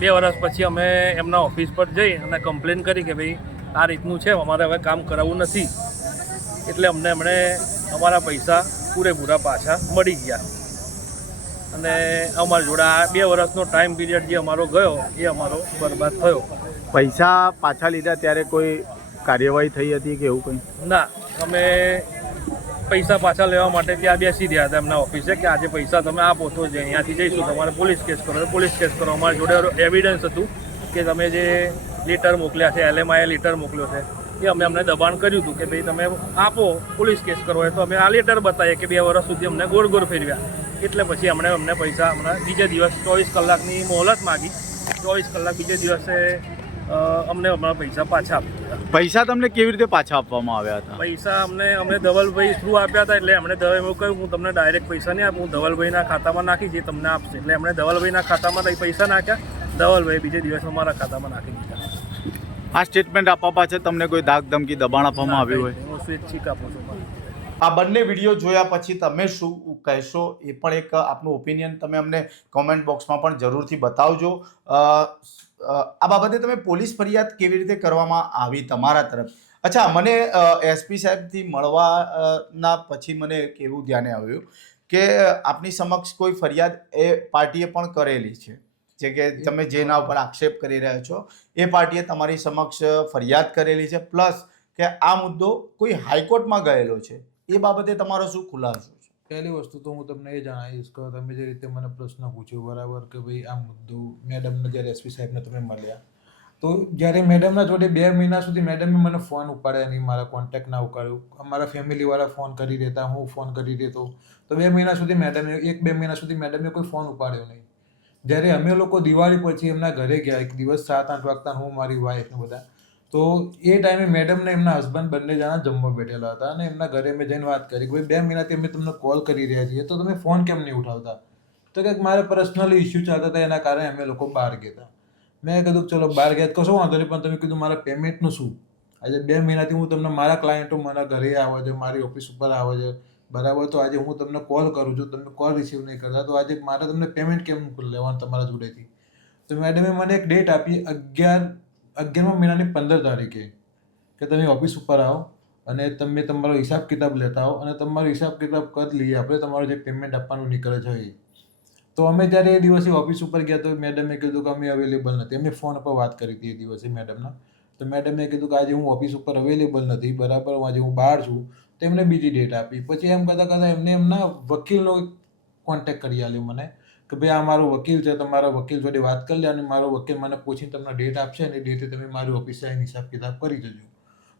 2 વર્ષ પછી અમે એમના ઓફિસ પર જઈ અને કમ્પ્લેન કરી કે ભાઈ આ રીતનું છે, અમારે હવે કામ કરાવવું નથી. એટલે એમણે અમારા પૈસા પૂરેપૂરા પાછા મળી ગયા અને અમારી જોડે આ 2 વર્ષનો ટાઈમ પીરિયડ જે અમારો ગયો એ અમારો બરબાદ થયો. પૈસા પાછા લીધા ત્યારે કોઈ કાર્યવાહી થઈ હતી કે એવું કંઈ? ના, અમે પૈસા પાછા લેવા માટે ત્યાં બેસી રહ્યા હતા એમના ઓફિસે કે આજે પૈસા તમે આપો તો જ અહીંયાથી જઈશું, તમારે પોલીસ કેસ કરો તો પોલીસ કેસ કરો. અમારી જોડે એવિડન્સ હતું કે તમે જે લેટર મોકલ્યા છે, LMI લેટર મોકલ્યો છે, એ અમે અમને દબાણ કર્યું હતું કે ભાઈ તમે આપો, પોલીસ કેસ કરવો હોય તો અમે આ લેટર બતાવીએ કે 2 વર્ષ સુધી અમને ગોળ ગોળ ફેરવ્યા. એટલે પછી અમને પૈસા હમણાં બીજે દિવસ 24 કલાકની મોહલત માગી. 24 કલાક બીજે દિવસે અમને હમણાં પૈસા પાછા આપ્યા. પૈસા તમને કેવી રીતે પાછા આપવામાં આવ્યા હતા? પૈસા અમને ધવલભાઈ થ્રુ આપ્યા હતા. એટલે એમણે ધવલભાઈ કહ્યું હું તમને ડાયરેક્ટ પૈસા નહીં આપું, હું ધવલભાઈના ખાતામાં નાખી જે તમને આપશે. એટલે એમણે ધવલભાઈના ખાતામાં પૈસા નાખ્યા. ધવલભાઈ બીજે દિવસ અમારા ખાતામાં નાખી દીધા. આ સ્ટેટમેન્ટ આપવા પાછળ તમને કોઈ ધાક ધમકી દબાણ આપવામાં આવ્યું હોય? હું સ્વૈચ્છિક આપું છું. આ બંને વિડીયો જોયા પછી તમે શું કહેશો એ પણ એક આપનું ઓપિનિયન તમે અમને કોમેન્ટ બોક્સમાં પણ જરૂરથી બતાવજો. આ બાબતે તમે પોલીસ ફરિયાદ કેવી રીતે કરવામાં આવી તમારા તરફ? અચ્છા, મને SP સાહેબથી મળવાના પછી મને એક એવું ધ્યાને આવ્યું કે આપની સમક્ષ કોઈ ફરિયાદ એ પાર્ટીએ પણ કરેલી છે, જે કે તમે જેના ઉપર આક્ષેપ કરી રહ્યા છો એ પાર્ટીએ તમારી સમક્ષ ફરિયાદ કરેલી છે, પ્લસ કે આ મુદ્દો કોઈ હાઈકોર્ટમાં ગયેલો છે. એ બાબતે તમારો શું ખુલાસો છે? પહેલી વસ્તુ તો હું તમને એ જણાવીશ કે તમે જે રીતે મને પ્રશ્ન પૂછ્યો બરાબર કે ભાઈ આ મુદ્દો મેડમને જ્યારે SP સાહેબને તમે મળ્યા તો જ્યારે મેડમના જોડે 2 મહિના સુધી મેડમે મને ફોન ઉપાડ્યા નહીં, મારા કોન્ટેક્ટ ના ઉપાડ્યો, અમારા ફેમિલીવાળા ફોન કરી દેતા, હું ફોન કરી દેતો, તો 2 મહિના સુધી મેડમે 1-2 મહિના સુધી મેડમે કોઈ ફોન ઉપાડ્યો નહીં. જ્યારે અમે લોકો દિવાળી પછી એમના ઘરે ગયા એક દિવસ 7-8 વાગતા, હું મારી વાઈફ ને બધા, તો એ ટાઈમે મેડમને એમના હસબન્ડ બંને જણા જમવા બેઠેલા હતા અને એમના ઘરે મેં જઈને વાત કરી કે ભાઈ 2 મહિનાથી અમે તમને કોલ કરી રહ્યા છીએ તો તમે ફોન કેમ નહીં ઉઠાવતા? તો કંઈક મારે પર્સનલી ઇસ્યુ ચાલતા હતા, એના કારણે અમે લોકો બહાર ગયા હતા. મેં કીધું ચલો બહાર ગયા કશો વાંધો નહીં, પણ તમે કીધું મારા પેમેન્ટનું શું? આજે 2 મહિનાથી હું તમને મારા ક્લાયન્ટો મારા ઘરે આવે છે, મારી ઓફિસ ઉપર આવે છે બરાબર, તો આજે હું તમને કોલ કરું છું, તમે કોલ રિસીવ નહીં કરતા, તો આજે મારે તમને પેમેન્ટ કેમ લેવાનું તમારા જોડેથી? તો મેડમે મને એક ડેટ આપી 11મા મહિનાની 15 તારીખે કે તમે ઓફિસ ઉપર આવો અને તમે તમારો હિસાબ કિતાબ લેતા આવો અને તમારો હિસાબ કિતાબ કરી લઈએ આપણે, તમારું જે પેમેન્ટ આપવાનું નીકળે છે એ. તો અમે જ્યારે એ દિવસે ઓફિસ ઉપર ગયા તો મેડમે કીધું કે અમે અવેલેબલ નથી. અમે ફોન પર વાત કરી હતી એ દિવસે મેડમના, તો મેડમે કીધું કે આજે હું ઓફિસ ઉપર અવેલેબલ નથી બરાબર, આજે હું બહાર છું. તો એમને બીજી ડેટ આપી. પછી એમ કરતાં એમને એમના વકીલનો કોન્ટેક્ટ કરી આપ્યો મને કે ભાઈ આ મારો વકીલ છે, તમારા વકીલ જોડે વાત કરી લે અને મારો વકીલ મને પૂછીને તમને ડેટ આપશે અને એ ડેટે તમે મારી ઓફિસે આવીને હિસાબ કિતાબ કરી જજો.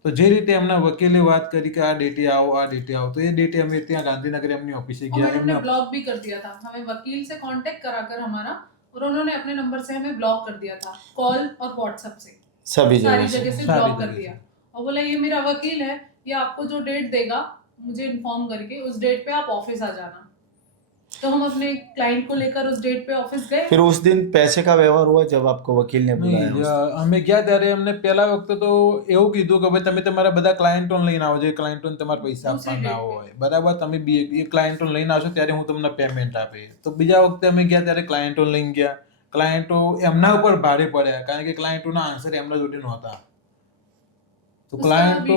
તો જે રીતે એમના વકીલે વાત કરી કે આ ડેટે આવો, તો એ ડેટે અમે ત્યાં ગાંધીનગર एमनी ऑफिस से गया, हमने ब्लॉक भी कर दिया था. हमें वकील से कांटेक्ट कराकर हमारा, और उन्होंने अपने नंबर से हमें ब्लॉक कर दिया था, कॉल और व्हाट्सएप से सभी सारी जगह जगह से ब्लॉक कर दिया और बोला ये मेरा वकील है, ये आपको जो डेट देगा मुझे इन्फॉर्म करके उस डेट पे आप ऑफिस आ जाना. तो हम अपने क्लाइंट को लेकर उस डेट पे ऑफिस गए. फिर उस दिन पैसे का व्यवहार हुआ जब आपको वकील ने बुलाया? અમે ગયા ત્યારે એમને પહેલા વખતે તો એવું કીધું કે ભાઈ તમે તમારા બધા ક્લાયન્ટોને લઈને આવો, જે ક્લાયન્ટોને તમારે પૈસા આપવાના હોય બરાબર, તમે એ ક્લાયન્ટોને લઈને આવશો ત્યારે હું તમને પેમેન્ટ આપે. તો બીજા વખતે અમે ગયા ત્યારે ક્લાયન્ટોને લઈને ગયા, ક્લાયન્ટો એમના ઉપર ભારે પડ્યા કારણ કે ક્લાયન્ટોના આન્સર એમના જોડે નહોતા. તો ક્લાયન્ટો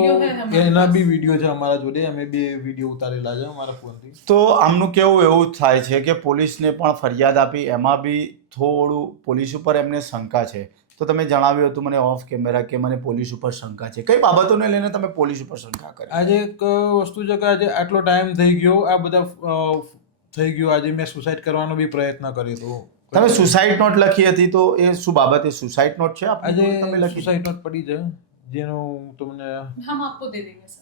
એના બી વિડીયો છે અમારા જોડે, અમે 2 વિડીયો ઉતારેલા છે અમારા ફોનથી. તો આમનું કેવું એવું થાય છે કે પોલીસને પણ ફરિયાદ આપી, એમાં બી થોડું પોલીસ ઉપર એમને શંકા છે. તો તમે જણાવ્યું હતું મને ઓફ કેમેરા કે મને પોલીસ ઉપર શંકા છે. કઈ બાબતોને લઈને તમે પોલીસ ઉપર શંકા કરી? આજે એક વસ્તુ છે કે આજે આટલો ટાઈમ થઈ ગયો, આ બધા થઈ ગયું, આજે મેં સુસાઇડ કરવાનો બી પ્રયત્ન કર્યો હતો. તમે સુસાઇડ નોટ લખી હતી, તો એ શું બાબતે સુસાઇડ નોટ છે આજે તમે લખી? સુસાઇડ નોટ પડી છે જેનો તમને हम आपको दे देंगे सर.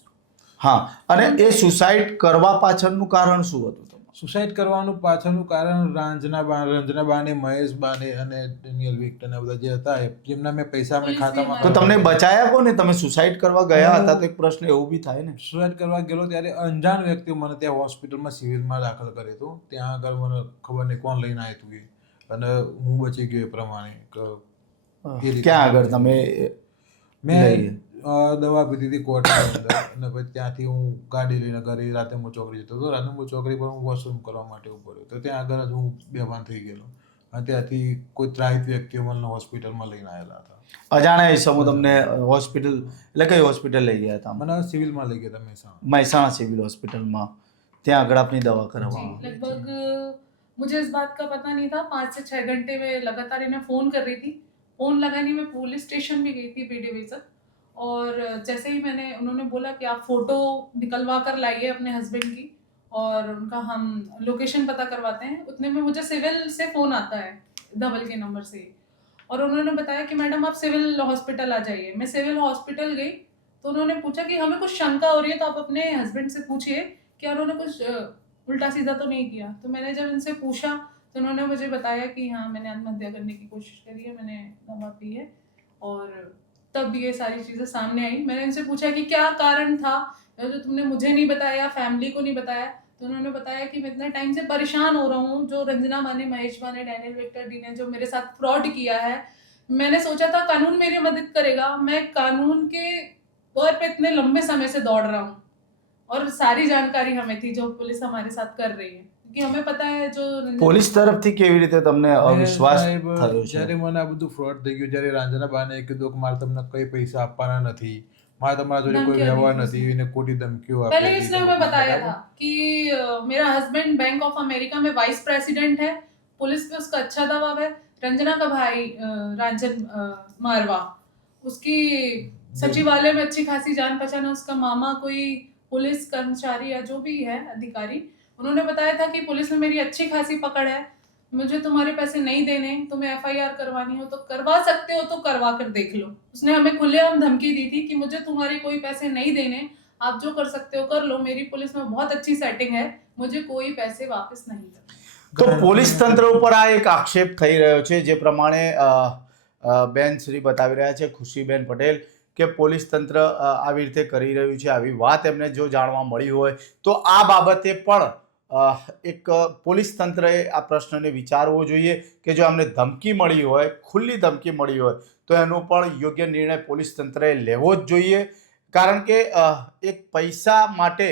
હા, અને એ સુસાઇડ કરવા પાછળનું કારણ શું હતું? સુસાઇડ કરવાનું પાછળનું કારણ રંજનાબાને, મહેશબાને અને ડેનિયલ વિક્ટર બધા જે હતા જેમના મેં પૈસા મેં ખાતામાં. તો તમને બચાયા કોને? તમે સુસાઇડ કરવા ગયા હતા તો એક પ્રશ્ન એવું બી થાય ને. સુસાઇડ કરવા ગયેલો ત્યારે અંજાણ વ્યક્તિઓ મને ત્યાં હોસ્પિટલમાં સિવિલમાં દાખલ કર્યો હતો. ત્યાં આગળ મને ખબર નહીં કોણ લઈને આવ્યું હતું એ, અને હું બચી ગયો એ પ્રમાણે. ક્યાં આગળ તમે? મેં દવા પીધી હતી કોર્ટની અંદર અને પછી ત્યાંથી હું ગાડી લઈને ઘરે રાધનપુર ચોકડી જતો હતો. રાધનપુર ચોકડી પર હું વોશરૂમ કરવા માટે ઉભો રહ્યો તો ત્યાં આગળ જ હું બેભાન થઈ ગયેલો અને ત્યાંથી કોઈ ત્રાહિત વ્યક્તિઓ મને હોસ્પિટલમાં લઈને આવેલા હતા. અજાણ્યા ઈસમો તમને હોસ્પિટલ, એટલે કઈ હોસ્પિટલ લઈ ગયા હતા? મને સિવિલમાં લઈ ગયા હતા, મહેસાણા સિવિલ હોસ્પિટલમાં. ત્યાં આગળ આપની દવા કરવા. लगभग मुझे इस बात का पता नहीं था, 5 से 6 घंटे में लगातार इन्हें फ़ोन कर रही थी. फ़ोन लगाने में पुलिस स्टेशन भी गई थी पी डिवीज़न, और जैसे ही उन्होंने बोला कि आप फोटो निकलवा कर लाइए अपने हस्बैंड की और उनका हम लोकेशन पता करवाते हैं, उतने में मुझे सिविल से फ़ोन आता है धवल के नंबर से। और उन्होंने बताया कि मैडम आप सिविल हॉस्पिटल आ जाइए। मैं सिविल हॉस्पिटल गई तो उन्होंने पूछा कि हमें कुछ शंका हो रही है तो आप अपने हस्बैंड से पूछिए कि उन्होंने कुछ उल्टा सीधा तो नहीं किया। तो मैंने जब इनसे पूछा तो उन्होंने मुझे बताया कि हाँ, मैंने आत्महत्या करने की कोशिश करी है, मैंने दवा पी है। और तब ये सारी चीज़ें सामने आई। मैंने इनसे पूछा कि क्या कारण था जो तुमने मुझे नहीं बताया, फैमिली को नहीं बताया। तो उन्होंने बताया कि मैं इतने टाइम से परेशान हो रहा हूँ, जो रंजना माने, महेश माने, डैनियल विक्टर डी ने जो मेरे साथ फ्रॉड किया है, मैंने सोचा था कानून मेरी मदद करेगा। मैं कानून के तौर पे इतने लंबे समय से दौड़ रहा हूँ और सारी जानकारी हमें थी जो पुलिस हमारे साथ कर रही है, क्योंकि हमें पता है जो પોલીસ તરફથી કેવી રીતે તમને અવિશ્વાસ સાહેબ, થયો છે? જ્યારે મને આ બધું ફ્રોડ થઈ ગયું, જ્યારે રાંઝનાબાને કીધું કે મારે તમને કઈ પૈસા આપવાના નથી, મારે તમારા જોડે કોઈ ધમકીઓ વ્યવહાર દીધી નથી, એને ખોટી ધમકીઓ पहले આપી इसने हमें बताया था कि मेरा हस्बैंड बैंक ऑफ अमेरिका में वाइस प्रेसिडेंट है, पुलिस पे उसका अच्छा दबाव है। रंजना का भाई रांझन मारवा, उसकी सचिवालय में अच्छी खासी जान पहचान है। उसका मामा कोई पुलिस कर्मचारी या जो भी है अधिकारी, उन्होंने बताया था कि पुलिस में मेरी अच्छी खासी पकड़ है, मुझे तुम्हारे पैसे नहीं देने, तुम्हें एफआईआर करवानी हो तो करवा सकते हो तो करवा कर देख लो। उसने हमें खुलेआम धमकी दी थी कि मुझे तुम्हारे कोई पैसे नहीं देने, आप जो कर सकते हो कर लो, मेरी पुलिस में बहुत अच्छी सेटिंग है, मुझे कोई पैसे वापस नहीं करने। તો પોલીસ તંત્ર ઉપર આ એક આક્ષેપ થઈ રહ્યો છે, જે પ્રમાણે બેન શ્રી બતાવી રહ્યા છે, ખુશીબેન પટેલ, કે પોલીસ તંત્ર આવી રીતે કરી રહ્યું છે. આવી વાત એમને જો જાણવા મળી હોય તો આ બાબતે પણ એક પોલીસ તંત્રએ આ પ્રશ્નને વિચારવો જોઈએ કે જો અમને ધમકી મળી હોય, ખુલ્લી ધમકી મળી હોય, તો એનો પણ યોગ્ય નિર્ણય પોલીસ તંત્રએ લેવો જ જોઈએ. કારણ કે એક પૈસા માટે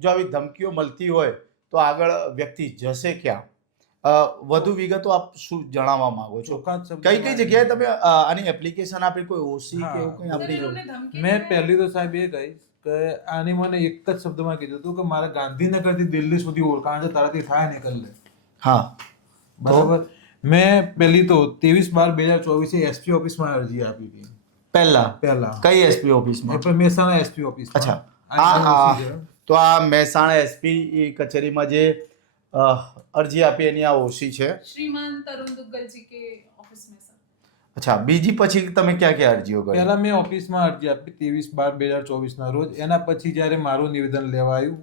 જો આવી ધમકીઓ મળતી હોય તો આગળ વ્યક્તિ જશે ક્યાં? વધુ વિગતો આપ શું જણાવવા માંગો છો? ચોખ્ખા જ શબ્દોમાં કઈ કઈ જગ્યાએ તમે આની એપ્લિકેશન આપી, કોઈ ઓસી કે એવું કંઈ सर, આપણી જોડે? इन्होंने धमकी મેં दी है। પહેલી તો સાહેબ એ કહીશ કે આની મને એક જ શબ્દમાં કીધું હતું કે મારે ગાંધીનગરથી દિલ્હી સુધી ઓળખાણ છે, તારાથી થાય ને કરી લે. હા, બરાબર. મેં પહેલી તો 23/12/2024 એસપી ઓફિસમાં અરજી આપી હતી. પહેલા પહેલા કઈ એસપી ઓફિસમાં? એટલે મહેસાણા એસપી ઓફિસમાં. અચ્છા, આની આ ઓફિસ છે. તો આ મહેસાણા એસપી કચેરીમાં જે અરજી આપી એની આ ઓસી છે. श्रीमान तरुण दुग्गल जी के ऑफिस में सर। અચ્છા, બીજી પછી તમે ક્યાં ક્યાં અરજીઓ કરી? પહેલા મેં ઓફિસમાં અરજી આપી 23/12/2024 ના રોજ. એના પછી જ્યારે મારું નિવેદન લેવાયું,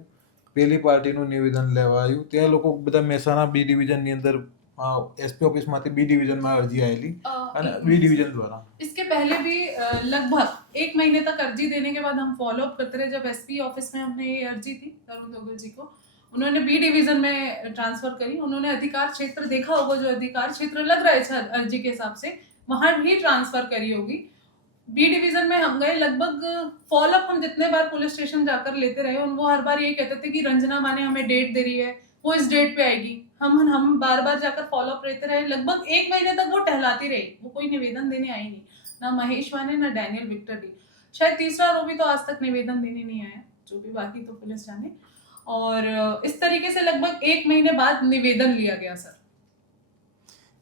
પેલી પાર્ટીનું નિવેદન લેવાયું, તે લોકો બધા મહેસાણા બી ડિવિઝનની અંદર એસપી ઓફિસમાંથી બી ડિવિઝનમાં અરજી આવેલી અને બી ડિવિઝન દ્વારા. इसके पहले भी लगभग 1 महीने तक अर्जी देने के बाद हम फॉलो अप करते रहे। जब एसपी ऑफिस में हमने ये अर्जी थी तरुण दुग्गल जी को, उन्होंने बी डिवीजन में ट्रांसफर करी। उन्होंने अधिकार क्षेत्र देखा होगा, जो अधिकार क्षेत्र लग रहा है अर्जी के हिसाब से, वहां भी ट्रांसफर करी होगी। बी डिवीजन में हम गए, लगभग फॉलो अप हम जितने बार पुलिस स्टेशन जाकर लेते रहे, वो हर बार ये कहते थे कि रंजना माने हमें डेट दे रही है, वो इस डेट पे आएगी। हम बार बार जाकर फॉलो अप रहते रहे। लगभग 1 महीने तक वो टहलाती रही, वो कोई निवेदन देने आई नहीं, ना महेश माने ना डैनियल विक्टर डी। शायद तीसरा रो भी तो आज तक निवेदन देने नहीं आया, जो भी बाकी तो पुलिस जाने। और इस तरीके से लगभग 1 महीने बाद निवेदन लिया गया सर।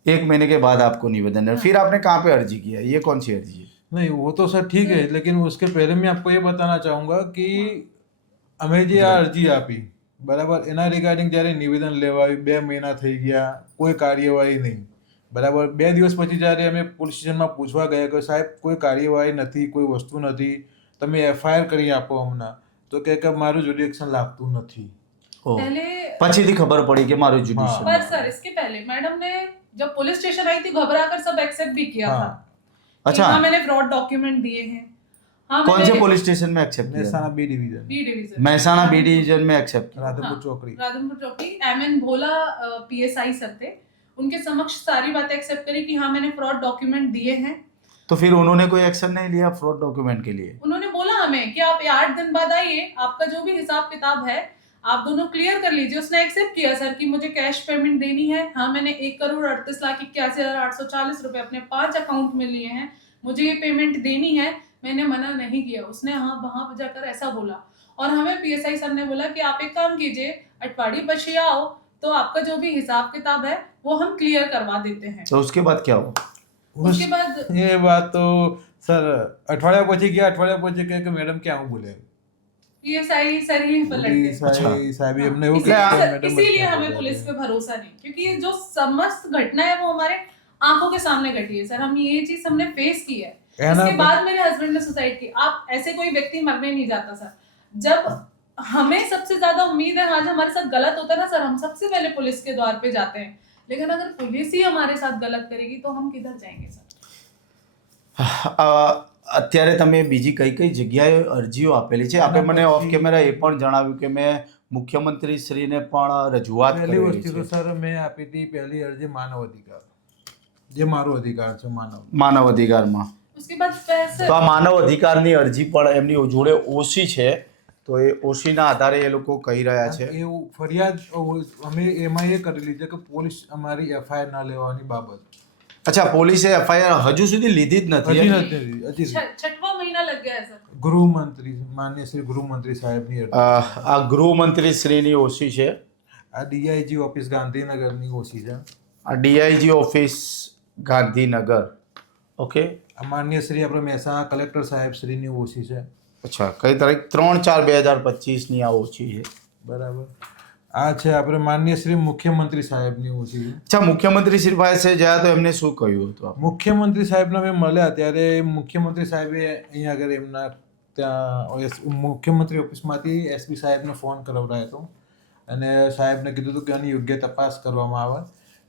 1 महीने के बाद आपको निवेदन है, फिर आपने कहाँ पे अर्जी किया? ये कौन सी अर्जी है? नहीं, वो तो सर ठीक है, लेकिन उसके पहले मैं आपको ये बताना चाहूँगा कि અમે જે આ અરજી આપી, બરાબર, એના રિગાર્ડિંગ જ્યારે નિવેદન લેવાયું 2 મહિના થઈ ગયા, કોઈ કાર્યવાહી નહીં. બરાબર. 2 દિવસ પછી જ્યારે અમે પોલીસ સ્ટેશનમાં પૂછવા ગયા કે સાહેબ કોઈ કાર્યવાહી નથી, કોઈ વસ્તુ નથી, તમે એફઆઈઆર કરી આપો હમણાં, તો કે મારું જ્યુડિક્શન લાગતું નથી. पहले પછીથી ખબર પડી કે મારું पर જ્યુડિશિયલ. सर इसके पहले मैडम ने जब पुलिस स्टेशन आई थी घबरा कर सब एक्सेप्ट भी किया हाँ। था कि अच्छा, हाँ मैंने फ्रॉड डॉक्यूमेंट दिए हैं। हाँ, कौन से मैंने पुलिस स्टेशन में एक्सेप्ट किया? Mehsana B division, B division Mehsana B division में एक्सेप्ट किया. રાધનપુર हाँ। ચોકડી. राधनपुर चौकी एमएन भोला पीएसआई सर थे, उनके समक्ष सारी बातें एक्सेप्ट करी कि हाँ मैंने फ्रॉड डॉक्यूमेंट दिए हैं। तो फिर उन्होंने कोई एक्शन नहीं लिया फ्रॉड डॉक्यूमेंट के लिए? उन्होंने बोला हमें कि आप 8 दिन बाद आइए, आपका जो भी हिसाब किताब है आप दोनों क्लियर कर लीजिए। उसने एक्सेप्ट किया सर कि मुझे कैश पेमेंट देनी है। हाँ, मैंने 1,38,81,840 रुपए अपने 5 अकाउंट में लिए हैं, मुझे ये पेमेंट देनी है। मैंने मना नहीं किया। उसने हाँ वहां पर जाकर ऐसा बोला, और हमें पीएसआई सर ने बोला कि आप एक काम कीजिए, अटवाड़ी बशी आओ, तो आपका जो भी हिसाब किताब है वो हम क्लियर करवा देते हैं। तो उसके बाद क्या हुआ? उसके बाद ये बात तो સર અઠવાડિયા પછી ગયા, અઠવાડિયા પછી કહે કે મેડમ ક્યાં હું બોલે पीएसआई सर ही पलट गए। સાહેબ એમને એવું इसीलिए કહ્યું કે सर- મેડમ इसीलिए ક્યાં हमें બોલે? पुलिस पे भरोसा नहीं, क्योंकि ये जो समस्त घटना है वो हमारे आंखों के सामने घटी है सर। हम ये चीज हमने फेस की है। है ना? इसके बाद मेरे हस्बैंड ने सुसाइड की। आप ऐसे कोई व्यक्ति मरने नहीं जाता सर। जब हमें सबसे ज्यादा उम्मीद है, आज हमारे साथ गलत होता है ना सर, हम सबसे पहले पुलिस के द्वार पे जाते हैं। लेकिन अगर पुलिस ही हमारे साथ गलत करेगी तो हम किधर जाएंगे सर? અત્યારે તમે બીજી કઈ કઈ જગ્યાએ અરજીઓ આપેલી છે? આપણે મને ઓફ કેમેરા એ પણ જણાવ્યું કે મેં મુખ્યમંત્રી શ્રીને પણ રજૂઆત પહેલી કરેલી વસ્તુ તો છે સર મેં આપી હતી પહેલી અરજી માનવ અધિકાર, જે મારો અધિકાર છે માનવ. માનવ અધિકારમાં. उसके बाद पैसे તો આ માનવ અધિકારની અરજી પણ એમની જોડે ઓછી છે, તો એ ઓછીના આધારે એ લોકો કહી રહ્યા છે. એવું ફરિયાદ અમે એમાં એ કરેલી છે કે પોલીસ અમારી એફઆઈઆર ના લેવાની બાબત. અચ્છા, પોલીસે એફઆઈઆર હજુ સુધી લીધી જ હજી નથી. નથી, હજી छठवां महीना लग गया है सर। ગૃહમંત્રી માન્ય શ્રી ગૃહમંત્રી સાહેબની અરજી. આ ગૃહમંત્રી શ્રીની ઓછી છે, આ ડીઆઈજી ઓફિસ ગાંધીનગરની ઓછી છે. આ ડીઆઈજી ઓફિસ ગાંધીનગર. ઓકે, આ માન્ય શ્રી આપણે મહેસાણા કલેક્ટર સાહેબ શ્રીની ઓછી છે. અચ્છા, કઈ તારીખ? 3/4/2025ની આ ઓછી છે. બરાબર. આ છે આપણે માન્ય શ્રી મુખ્યમંત્રી સાહેબની ઓછી છે. અચ્છા, મુખ્યમંત્રી શ્રી પાસે ગયા તો એમને શું કહ્યું હતું? મુખ્યમંત્રી સાહેબને અમે મળ્યા ત્યારે મુખ્યમંત્રી સાહેબે અહીંયા આગળ એમના ત્યાં મુખ્યમંત્રી ઓફિસમાંથી એસપી સાહેબને ફોન કરાવડાયો હતો અને સાહેબને કીધું હતું કે આની યોગ્ય તપાસ કરવામાં આવે.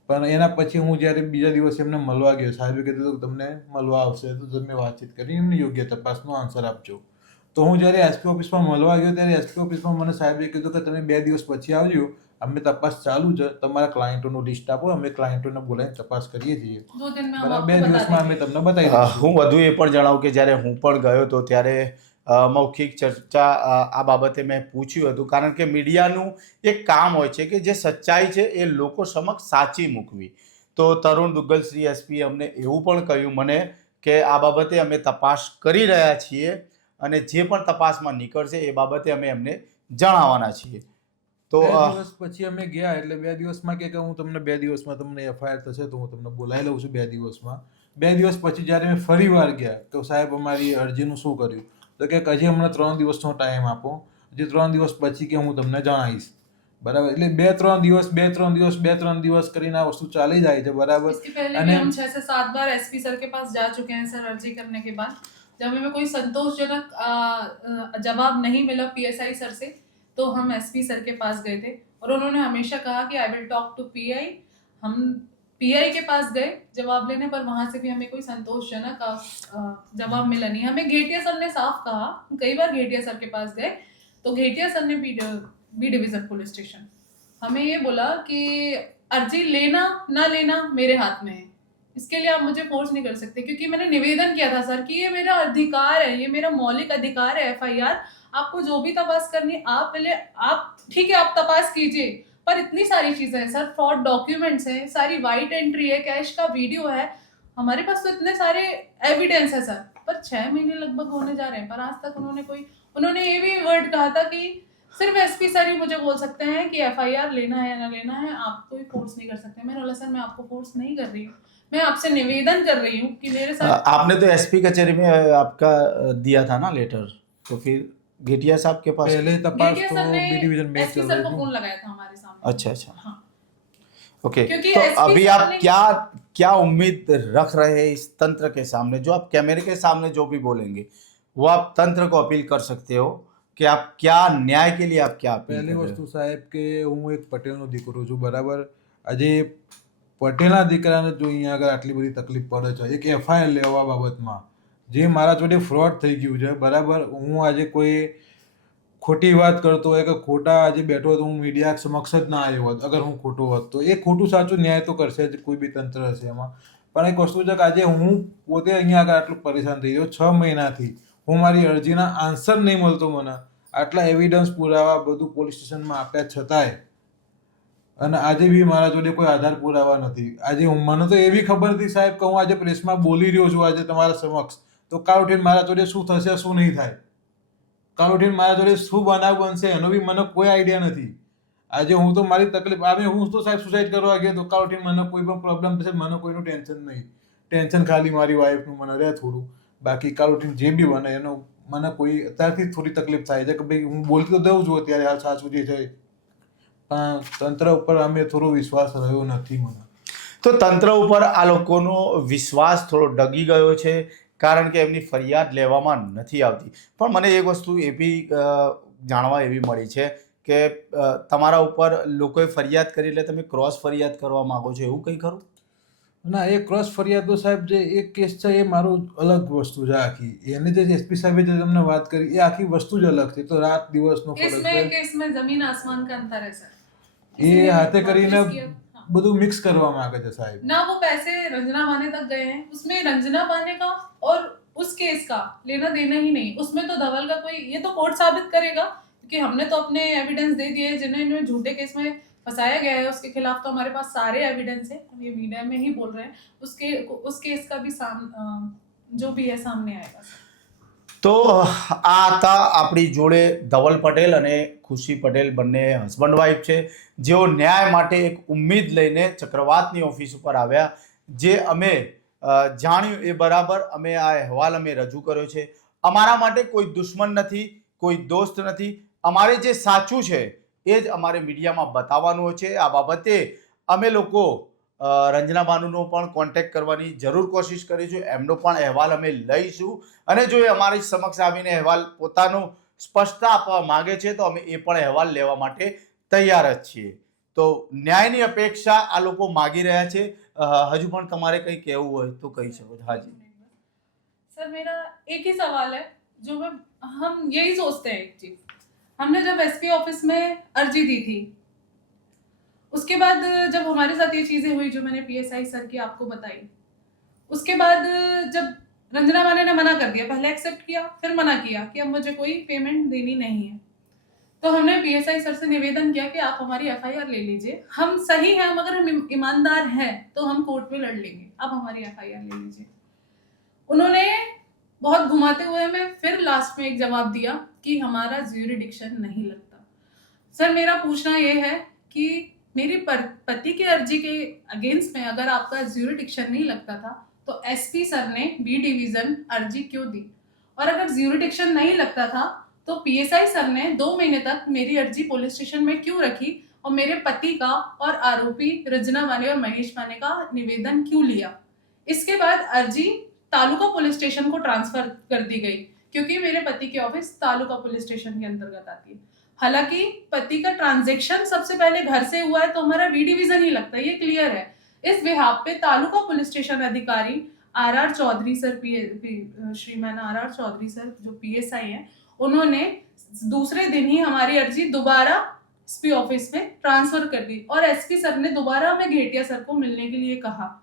પણ એના પછી હું જ્યારે બીજા દિવસે એમને મળવા ગયો, સાહેબે કીધું હતું કે તમને મળવા આવશે તો તમે વાતચીત કરી એમને યોગ્ય તપાસનો આન્સર આપજો. તો હું જ્યારે એસપી ઓફિસમાં મળવા ગયો ત્યારે એસપી ઓફિસમાં મને સાહેબે કીધું કે તમે 2 દિવસ પછી આવજો, અમે તપાસ ચાલુ છે, તમારા ક્લાયન્ટોનું લિસ્ટ આપો, અમે ક્લાયન્ટોને બોલાવીને તપાસ કરીએ છીએ. 2 दिन में हम બરાબર, आपको 2 बता દિવસમાં અમે देंगे। તમને બતાવી દઈશું. હું વધુ એ પણ જણાવું કે જ્યારે હું પણ ગયો તો ત્યારે મૌખિક ચર્ચા આ બાબતે મેં પૂછ્યું હતું, કારણ કે મીડિયાનું એક કામ હોય છે કે જે સચ્ચાઈ છે એ લોકો સમક્ષ સાચી મૂકવી. તો તરુણ દુગ્ગલશ્રી એસપી અમને એવું પણ કહ્યું મને કે આ બાબતે અમે તપાસ કરી રહ્યા છીએ અને જે પણ તપાસમાં નીકળશે એ બાબતે અમે એમને જણાવવાના છીએ. તો 2 દિવસ પછી અમે ગયા એટલે 2 દિવસમાં કે હું તમને 2 દિવસમાં તમને એફઆઈઆર થશે તો હું તમને બોલાવી લઉં છું 2 દિવસમાં. 2 દિવસ પછી જ્યારે મેં ફરી વાર ગયા તો સાહેબ અમારી અરજીનું શું કર્યું તો કે હજી અમને 3 દિવસનો ટાઈમ આપો, હજી 3 દિવસ પછી કે હું તમને જણાવીશ. બરાબર, એટલે 2-3 દિવસ કરીને આ વસ્તુ ચાલી જાય છે. બરાબર. इसके पहले भी અને हम 6 से 7 बार एसपी सर के पास जा चुके हैं सर अर्जी करने के बाद। जब हमें कोई संतोषजनक जवाब नहीं मिला पीएसआई सर से तो हम एसपी सर के पास गए थे और उन्होंने हमेशा कहा कि I will talk to PI. हम पीआई के पास गए जवाब लेने, पर वहां से भी हमें कोई संतोषजनक जवाब मिला नहीं। हमें घेटिया सर ने साफ कहा, कई बार घेटिया सर के पास गए तो घेटिया सर ने बी डिवीजन पुलिस स्टेशन हमें ये बोला कि अर्जी लेना ना लेना मेरे हाथ में है, इसके लिए आप मुझे फोर्स नहीं कर सकते, क्योंकि मैंने निवेदन किया था सर कि ये मेरा अधिकार है, ये मेरा मौलिक अधिकार है। एफआईआर आपको जो भी तपास करनी है आप पहले आप ठीक है आप तपास कीजिए, पर इतनी सारी चीजें हैं सर, फ्रॉड डॉक्यूमेंट्स हैं, सारी वाइट एंट्री है, कैश का वीडियो है, हमारे पास तो इतने सारे एविडेंस है सर। पर 6 महीने लगभग होने जा रहे हैं पर आज तक उन्होंने ये भी वर्ड कहा था कि सिर्फ एसपी सर ही मुझे बोल सकते हैं कि एफआईआर लेना है ना लेना है, आप कोई फोर्स नहीं कर सकते। मैंने बोला सर मैं आपको फोर्स नहीं कर रही हूँ, मैं आपसे निवेदन कर रही हूँ कि मेरे साथ आपने तो एसपी कचहरी में आपका दिया था ना लेटर, तो फिर गेटिया साहब के पास? पहले तपास गेटिया तो सर ने बी डिवीजन में एसपी चल सर रही को थी. फोन लगाया था हमारे सामने। अच्छा, हाँ, ओके। क्योंकि तो SP अभी सर आप ने- क्या उम्मीद रख रहे हैं इस तंत्र के सामने? जो आप कैमरे के सामने जो भी बोलेंगे वो आप तंत्र को अपील कर सकते हो कि आप क्या न्याय के लिए आप क्या अपील પહેલી कर रहे વસ્તુ हो? સાહેબ કે હું એક પટેલનો દીકરો છું. બરાબર, આજે પટેલના દીકરાને જો અહીંયા આગળ આટલી બધી તકલીફ પડે છે એક એફઆઈઆર લેવા બાબતમાં, જે મારા જોડે ફ્રોડ થઈ ગયું છે. બરાબર, હું આજે કોઈ ખોટી વાત કરતો હોય કે ખોટા આજે બેઠો હોય તો હું મીડિયા સમક્ષ જ ના આવ્યો હોત. અગર હું ખોટો હોત તો એ ખોટું સાચું ન્યાય તો કરશે જ કોઈ બી તંત્ર હશે એમાં. પણ એક વસ્તુ છે કે આજે હું પોતે અહીંયા આગળ આટલું પરેશાન થઈ ગયો 6 મહિનાથી. હું મારી અરજીના આન્સર નહીં મળતો મને, આટલા એવિડન્સ પુરાવા બધું પોલીસ સ્ટેશનમાં આપ્યા છતાંય, અને આજે બી મારા જોડે કોઈ આધાર પુરાવા નથી. આજે મને તો એવી ખબર નથી સાહેબ કે હું આજે પ્રેસમાં બોલી રહ્યો છું આજે તમારા સમક્ષ, તો કાલ ઉઠીને મારા જોડે શું થશે શું નહીં થાય, કાલ ઉઠીને મારા જોડે શું બનાવ બનશે એનો બી મને કોઈ આઈડિયા નથી. આજે હું તો મારી તકલીફ આવે, હું તો સાહેબ સુસાઇડ કરવા ગયો તો કાલ ઉઠીને મને કોઈ પણ પ્રોબ્લેમ થશે, મને કોઈનું ટેન્શન નહીં. ટેન્શન ખાલી મારી વાઈફનું મને રહે થોડું. બાકી કાલ ઉઠીને જે બી બને એનો મને કોઈ અત્યારથી થોડી તકલીફ થાય છે કે ભાઈ હું બોલતી તો દઉં છું અત્યારે હાલ સાચું જે છે, પણ તંત્ર ઉપર અમે થોડો વિશ્વાસ રહ્યો નથી મને. તો તંત્ર ઉપર આ લોકોનો વિશ્વાસ થોડો ડગી ગયો છે, કારણ કે એમની ફરિયાદ લેવામાં નથી આવતી. પણ મને એક વસ્તુ એ બી જાણવા એવી મળી છે કે તમારા ઉપર લોકોએ ફરિયાદ કરી એટલે તમે ક્રોસ ફરિયાદ કરવા માંગો છો, એવું કંઈ ખરું? ના, એ ક્રોસ ફરિયાદ તો સાહેબ જે એક કેસ છે એ મારું અલગ વસ્તુ છે આખી. એને જે એસપી સાહેબે જે તમને વાત કરી એ આખી વસ્તુ જ અલગ છે. તો રાત દિવસનો ફરક इसमें છે. इसमें जमीन आसमान का अंतर है सर. એ इसलिए હાથે કરીને वापस किया. हाँ. બધું મિક્સ કરવા માંગે છે સાહેબ. ना वो पैसे रंजना पाने तक गए हैं, उसमें रंजना पाने का और उस केस का लेना देना ही नहीं. उसमें तो धवल का कोई, ये तो कोर्ट साबित करेगा कि हमने तो अपने एविडेंस दे दिए जिन्हें इन्हें झूठे केस में फंसाया गया है, उसके खिलाफ तो हमारे पास सारे एविडेंस है. हम ये मीडिया में ही बोल रहे हैं. उस केस का भी जो भी है सामने आएगा. તો આ હતા આપણી જોડે ધવલ પટેલ અને ખુશી પટેલ, બંને હસબન્ડ વાઈફ છે, જેઓ ન્યાય માટે એક ઉમ્મીદ લઈને ચક્રવાતની ઓફિસ ઉપર આવ્યા. જે અમે જાણ્યું એ બરાબર અમે આ અહેવાલ અમે રજૂ કર્યો છે. અમારા માટે કોઈ દુશ્મન નથી, કોઈ દોસ્ત નથી. અમારે જે સાચું છે એ જ અમારે મીડિયામાં બતાવવાનું છે. આ બાબતે અમે લોકો રંजना બાનુનો પણ કોન્ટેક્ટ કરવાની જરૂર કોશિશ કરીશું. એમનો પણ અહેવાલ અમે લઈશું અને જો એ અમારી સમક્ષ આવીને અહેવાલ પોતાનો સ્પષ્ટતા આપવા માંગે છે તો અમે એ પણ અહેવાલ લેવા માટે તૈયાર જ છીએ. તો ન્યાયની અપેક્ષા આ લોકો માગી રહ્યા છે. હજુ પણ તમારે કંઈ કહેવું હોય તો કહી શકો છો. હાજી सर, मेरा एक ही सवाल है जो हम यही सोचते हैं. एक चीज, हमने जब एसपी ऑफिस में अर्जी दी थी, उसके बाद जब हमारे साथ ये चीजें हुई जो मैंने पीएसआई सर की आपको बताई, उसके बाद जब रंजना माने ने मना कर दिया, पहले एक्सेप्ट किया फिर मना किया कि अब मुझे कोई पेमेंट देनी नहीं है, तो हमने पीएसआई सर से निवेदन किया कि आप हमारी एफआईआर ले लीजिए. हम सही हैं, अगर हम ईमानदार हैं तो हम कोर्ट में लड़ लेंगे, आप हमारी एफआईआर ले लीजिए. उन्होंने बहुत घुमाते हुए हमें फिर लास्ट में एक जवाब दिया कि हमारा ज्यूरिडिक्शन नहीं लगता. सर, मेरा पूछना ये है कि मेरी पति के अर्जी के अगेंस्ट में अगर आपका ज्यूरिडिक्शन नहीं लगता था तो एसपी सर ने बी डिवीजन अर्जी क्यों दी? और अगर ज्यूरिडिक्शन नहीं लगता था तो पीएसआई सर ने 2 महीने तक मेरी अर्जी पुलिस स्टेशन में क्यों रखी और मेरे पति का और आरोपी रंजना माने और महेश माने का निवेदन क्यों लिया? इसके बाद अर्जी तालुका पुलिस स्टेशन को ट्रांसफर कर दी गई क्योंकि मेरे पति की ऑफिस तालुका पुलिस स्टेशन के अंतर्गत आती है. हालांकि पति का ट्रांजैक्शन सबसे पहले घर से हुआ है तो हमारा बी डिवीजन ही लगता है, ये क्लियर है. इस बिहाफ पे तालुका पुलिस स्टेशन अधिकारी आरआर चौधरी सर, श्रीमान आरआर चौधरी सर जो पीएसआई हैं, उन्होंने दूसरे दिन ही हमारी अर्जी दोबारा एसपी ऑफिस में ट्रांसफर कर दी और एसपी सर ने दोबारा हमें घेटिया सर को मिलने के लिए कहा.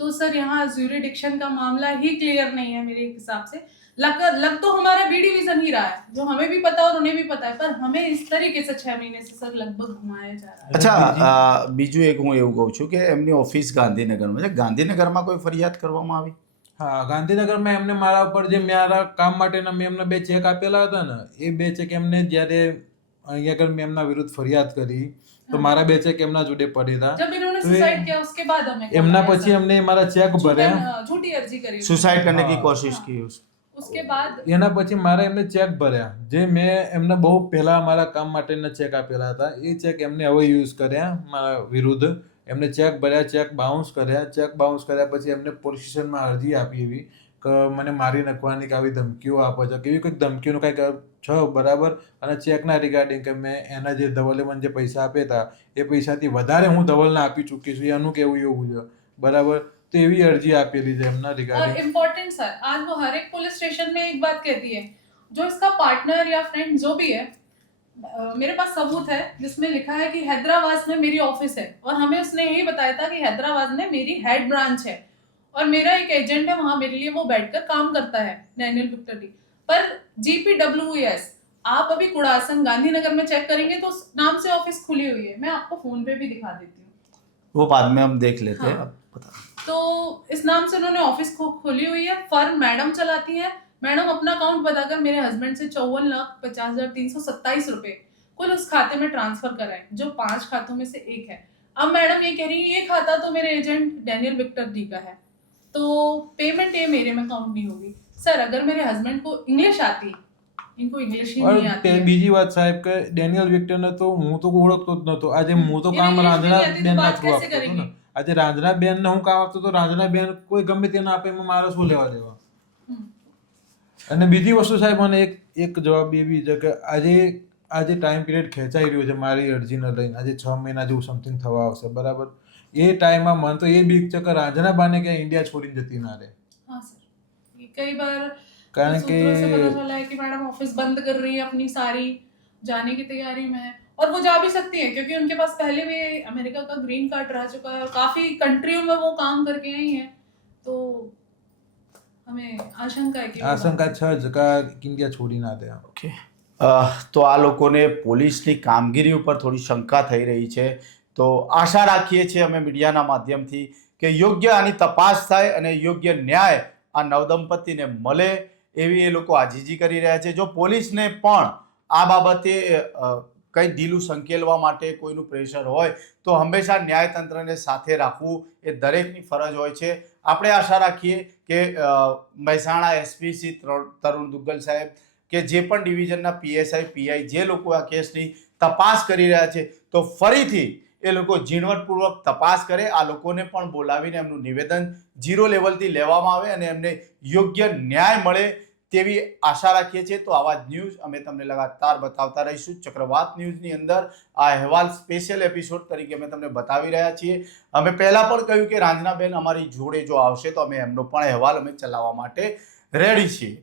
तो सर यहाँ ज्यूरिडिक्शन का मामला ही क्लियर नहीं है मेरे हिसाब से. लग तो हमारा बी डिवीजन ही रहा है, जो हमें भी पता और उन्हें भी पता है, पर हमें इस तरीके से 6 महीने से सर लगभग घुमाया जा रहा है. અચ્છા, બીજું એક હું એવું કહું છું કે એમની ઓફિસ ગાંધીનગરમાં છે. ગાંધીનગરમાં કોઈ ફરિયાદ કરવામાં આવી? હા, ગાંધીનગરમાં એમને મારા ઉપર જે મારા કામ માટેના મેં એમને 2 ચેક આપેલા હતા ને, એ 2 ચેક એમને જ્યારે અહીંયા આગળ મેં એમના વિરુદ્ધ ફરિયાદ કરી તો મારા 2 ચેક એમના જોડે પડ્યા હતા. जब इन्होंने तो ये- सुसाइड किया उसके बाद हमें એમના बुलाया પછી सर. એમને મારા ચેક ભર્યા. झूठी अर्जी करी. સુસાઇડ કરने की हाँ. कोशिश की उसके बाद એના પછી મારા એમને ચેક ભર્યા જે મેં એમને બહુ પહેલા મારા કામ માટેના ચેક આપેલા હતા. એ ચેક એમને હવે યુઝ કર્યા મારા વિરુદ્ધ. એમને ચેક ભર્યા, ચેક બાઉન્સ કર્યા. ચેક બાઉન્સ કર્યા પછી એમને પોલીસ સ્ટેશનમાં અરજી આપી એવી કે મને મારી નાખવાની કે આવી ધમકીઓ આપે છે, કેવી કંઈક ધમકીઓનું કંઈક છે બરાબર. અને ચેકના રિગાર્ડિંગ કે મેં એના જે ધવલે મને જે પૈસા આપ્યા હતા એ પૈસાથી વધારે હું ધવલને આપી ચૂકી છું, એનું કેવું એવું છે બરાબર. तो ये भी अर्जी આપેલી છે એમના और रिगार्डिंग. इम्पोर्टेंट सर, आज वो हर एक पुलिस स्टेशन में एक बात कहती है, जो इसका पार्टनर या फ्रेंड जो भी है, मेरे पास सबूत है जिसमें लिखा है कि हैदराबाद में मेरी ऑफिस है और हमें उसने यही बताया था कि हैदराबाद में मेरी हेड ब्रांच है और मेरा एक एजेंट है वहां, मेरे लिए वो बैठकर काम करता है, डैनियल विक्टर डी. पर GPWES आप अभी कुड़ासन गांधीनगर में चेक करेंगे तो उस नाम से ऑफिस खुली हुई है. मैं आपको फोन पे भी दिखा देती हूँ, वो बाद में हम देख लेते हैं. हाँ. अब बता. तो इस नाम से उन्होंने ऑफिस खोली हुई है. फर्म मैडम चलाती है. मैडम अपना अकाउंट बताकर मेरे हस्बैंड से 54,50,327 रुपए कुल उस खाते में ट्रांसफर कराए, जो 5 खातों में से एक है. अब मैडम ये कह रही है ये खाता तो मेरे एजेंट डैनियल विक्टर डी का है. तो पेमेंट ये मेरे में काउंट नहीं होगी। सर अगर मेरे हस्बैंड को इंग्लिश आती, इनको इंग्लिश ही और नहीं आती है। બીજી વાત સાહેબ કે ડેનિયલ વિક્ટરને તો હું તો ઓળખતો જ નહોતો. આજે હું તો એને કામ English રાંધણા નહીં આતી તો બેનના વાત થ્રુ कैसे આપતો હતો ને. करेंगे? આજે રાંધણા બેનને હું કામ આપતો તો રાંધણા બેન કોઈ ગમે તેને આપે એમાં મારે શું લેવા દેવા. हम्म, અને બીજી વસ્તુ સાહેબ મને એક જવાબ એવી છે કે આજે ટાઈમ પિરિયડ ખેંચાઈ રહ્યો છે મારી અરજીને લઈને. આજે 6 મહિના જેવું સમથિંગ થવા આવશે બરાબર. એ ટાઈમમાં મને તો એ બીક છે કે રાંધણા બાને ક્યાં ઇન્ડિયા છોડીને જતી ના રહે. हाँ सर ये कई बार કારણ सूत्रों से पता કે चला है कि मैडम ऑफिस बंद कर रही है अपनी सारी, जाने की तैयारी में है और वो जा भी सकती है क्योंकि उनके पास पहले भी अमेरिका का ग्रीन कार्ड रह चुका है और काफी कंट्रियों में वो काम करके आई हैं, तो हमें आशंका है कि वो આશંકા છે જ કે ઇન્ડિયા છોડી ના દે. ઓકે તો આ લોકોને પોલીસની કામગીરી ઉપર થોડી શંકા થઈ રહી છે. તો આશા રાખીએ છીએ અમે મીડિયાના માધ્યમથી કે યોગ્ય આની તપાસ થાય અને યોગ્ય ન્યાય આ નવદંપતિને મળે એવી એ લોકો આજીજી કરી રહ્યા છે. જો પોલીસને પણ આ બાબતે કંઈ ઢીલું સંકેલવા માટે કોઈનું પ્રેશર હોય તો હંમેશા ન્યાયતંત્રને સાથે રાખવું એ દરેકની ફરજ હોય છે. આપણે આશા રાખીએ કે મહેસાણા એસપી શ્રી તરુણ દુગ્ગલ સાહેબ કે જે પણ ડિવિઝનના પીએસઆઈ પીઆઈ જે લોકો આ કેસની તપાસ કરી રહ્યા છે તો ફરીથી એ લોકો ઝીણવટપૂર્વક તપાસ કરે. આ લોકોને પણ બોલાવીને એમનું નિવેદન 0 લેવલથી લેવામાં આવે અને એમને યોગ્ય ન્યાય મળે તેવી આશા રાખીએ છીએ. તો આવા જ ન્યૂઝ અમે તમને લગાતાર બતાવતા રહીશું. ચક્રવાત ન્યૂઝની અંદર આ અહેવાલ સ્પેશિયલ એપિસોડ તરીકે અમે તમને બતાવી રહ્યા છીએ. અમે પહેલાં પણ કહ્યું કે રાંજનાબેન અમારી જોડે જો આવશે તો અમે એમનો પણ અહેવાલ અમે ચલાવવા માટે રેડી છીએ.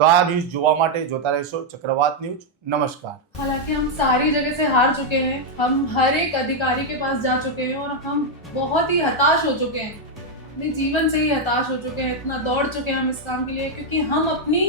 તો આ ન્યૂઝ જોવા માટે જોતા રહેશો ચક્રવાત ન્યૂઝ. नमस्कार. हालांकि हम सारी जगह से हार चुके हैं, हम हर एक अधिकारी के पास जा चुके हैं और हम बहुत ही हताश हो चुके हैं, अपने जीवन से ही हताश हो चुके हैं. इतना दौड़ चुके हैं हम इस काम के लिए क्योंकि हम अपनी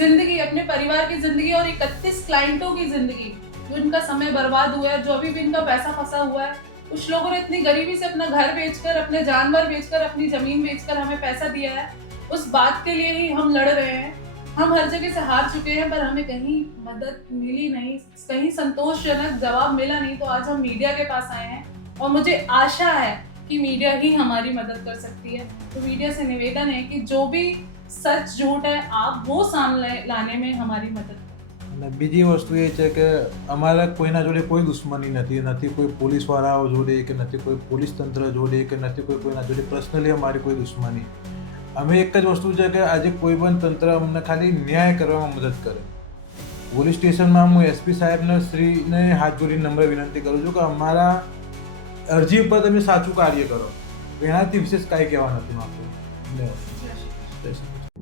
जिंदगी, अपने परिवार की जिंदगी और 31 क्लाइंटों की जिंदगी, जो इनका समय बर्बाद हुआ है, जो अभी भी इनका पैसा फंसा हुआ है, कुछ लोगों ने इतनी गरीबी से अपना घर बेचकर, अपने जानवर बेचकर, अपनी जमीन बेचकर हमें पैसा दिया है. उस बात के लिए ही हम लड़ रहे हैं. हम हर जगह से हार चुके हैं पर हमें कहीं मदद मिली नहीं, कहीं संतोषजनक जवाब मिला नहीं. तो आज हम मीडिया के पास आए हैं और मुझे आशा है कि मीडिया ही हमारी मदद कर सकती है. तो मीडिया से निवेदन है कि जो भी सच झूठ है आप वो सामने लाने में हमारी मदद करें. અને બીજી વસ્તુ એ છે કે અમારા કોઈના જોડે કોઈ દુશ્મની નથી કોઈ પોલીસવાળાઓ જોડે કે નથી કોઈ પોલીસ તંત્ર જોડે કે નથી કોઈના જોડે પર્સનલી અમારી કોઈ દુશ્મની. અમે એક જ વસ્તુ છે કે આજે કોઈ પણ તંત્ર અમને ખાલી ન્યાય કરવામાં મદદ કરે. પોલીસ સ્ટેશનમાં હું એસપી સાહેબને શ્રીને હાથ જોડીને નમ્ર વિનંતી કરું છું કે અમારા અરજી ઉપર તમે સાચું કાર્ય કરો. એનાથી વિશેષ કાંઈ કહેવા નથી માંગતો. ધન્યવાદ. જય શ્રી કૃષ્ણ. જય શ્રી કૃષ્ણ.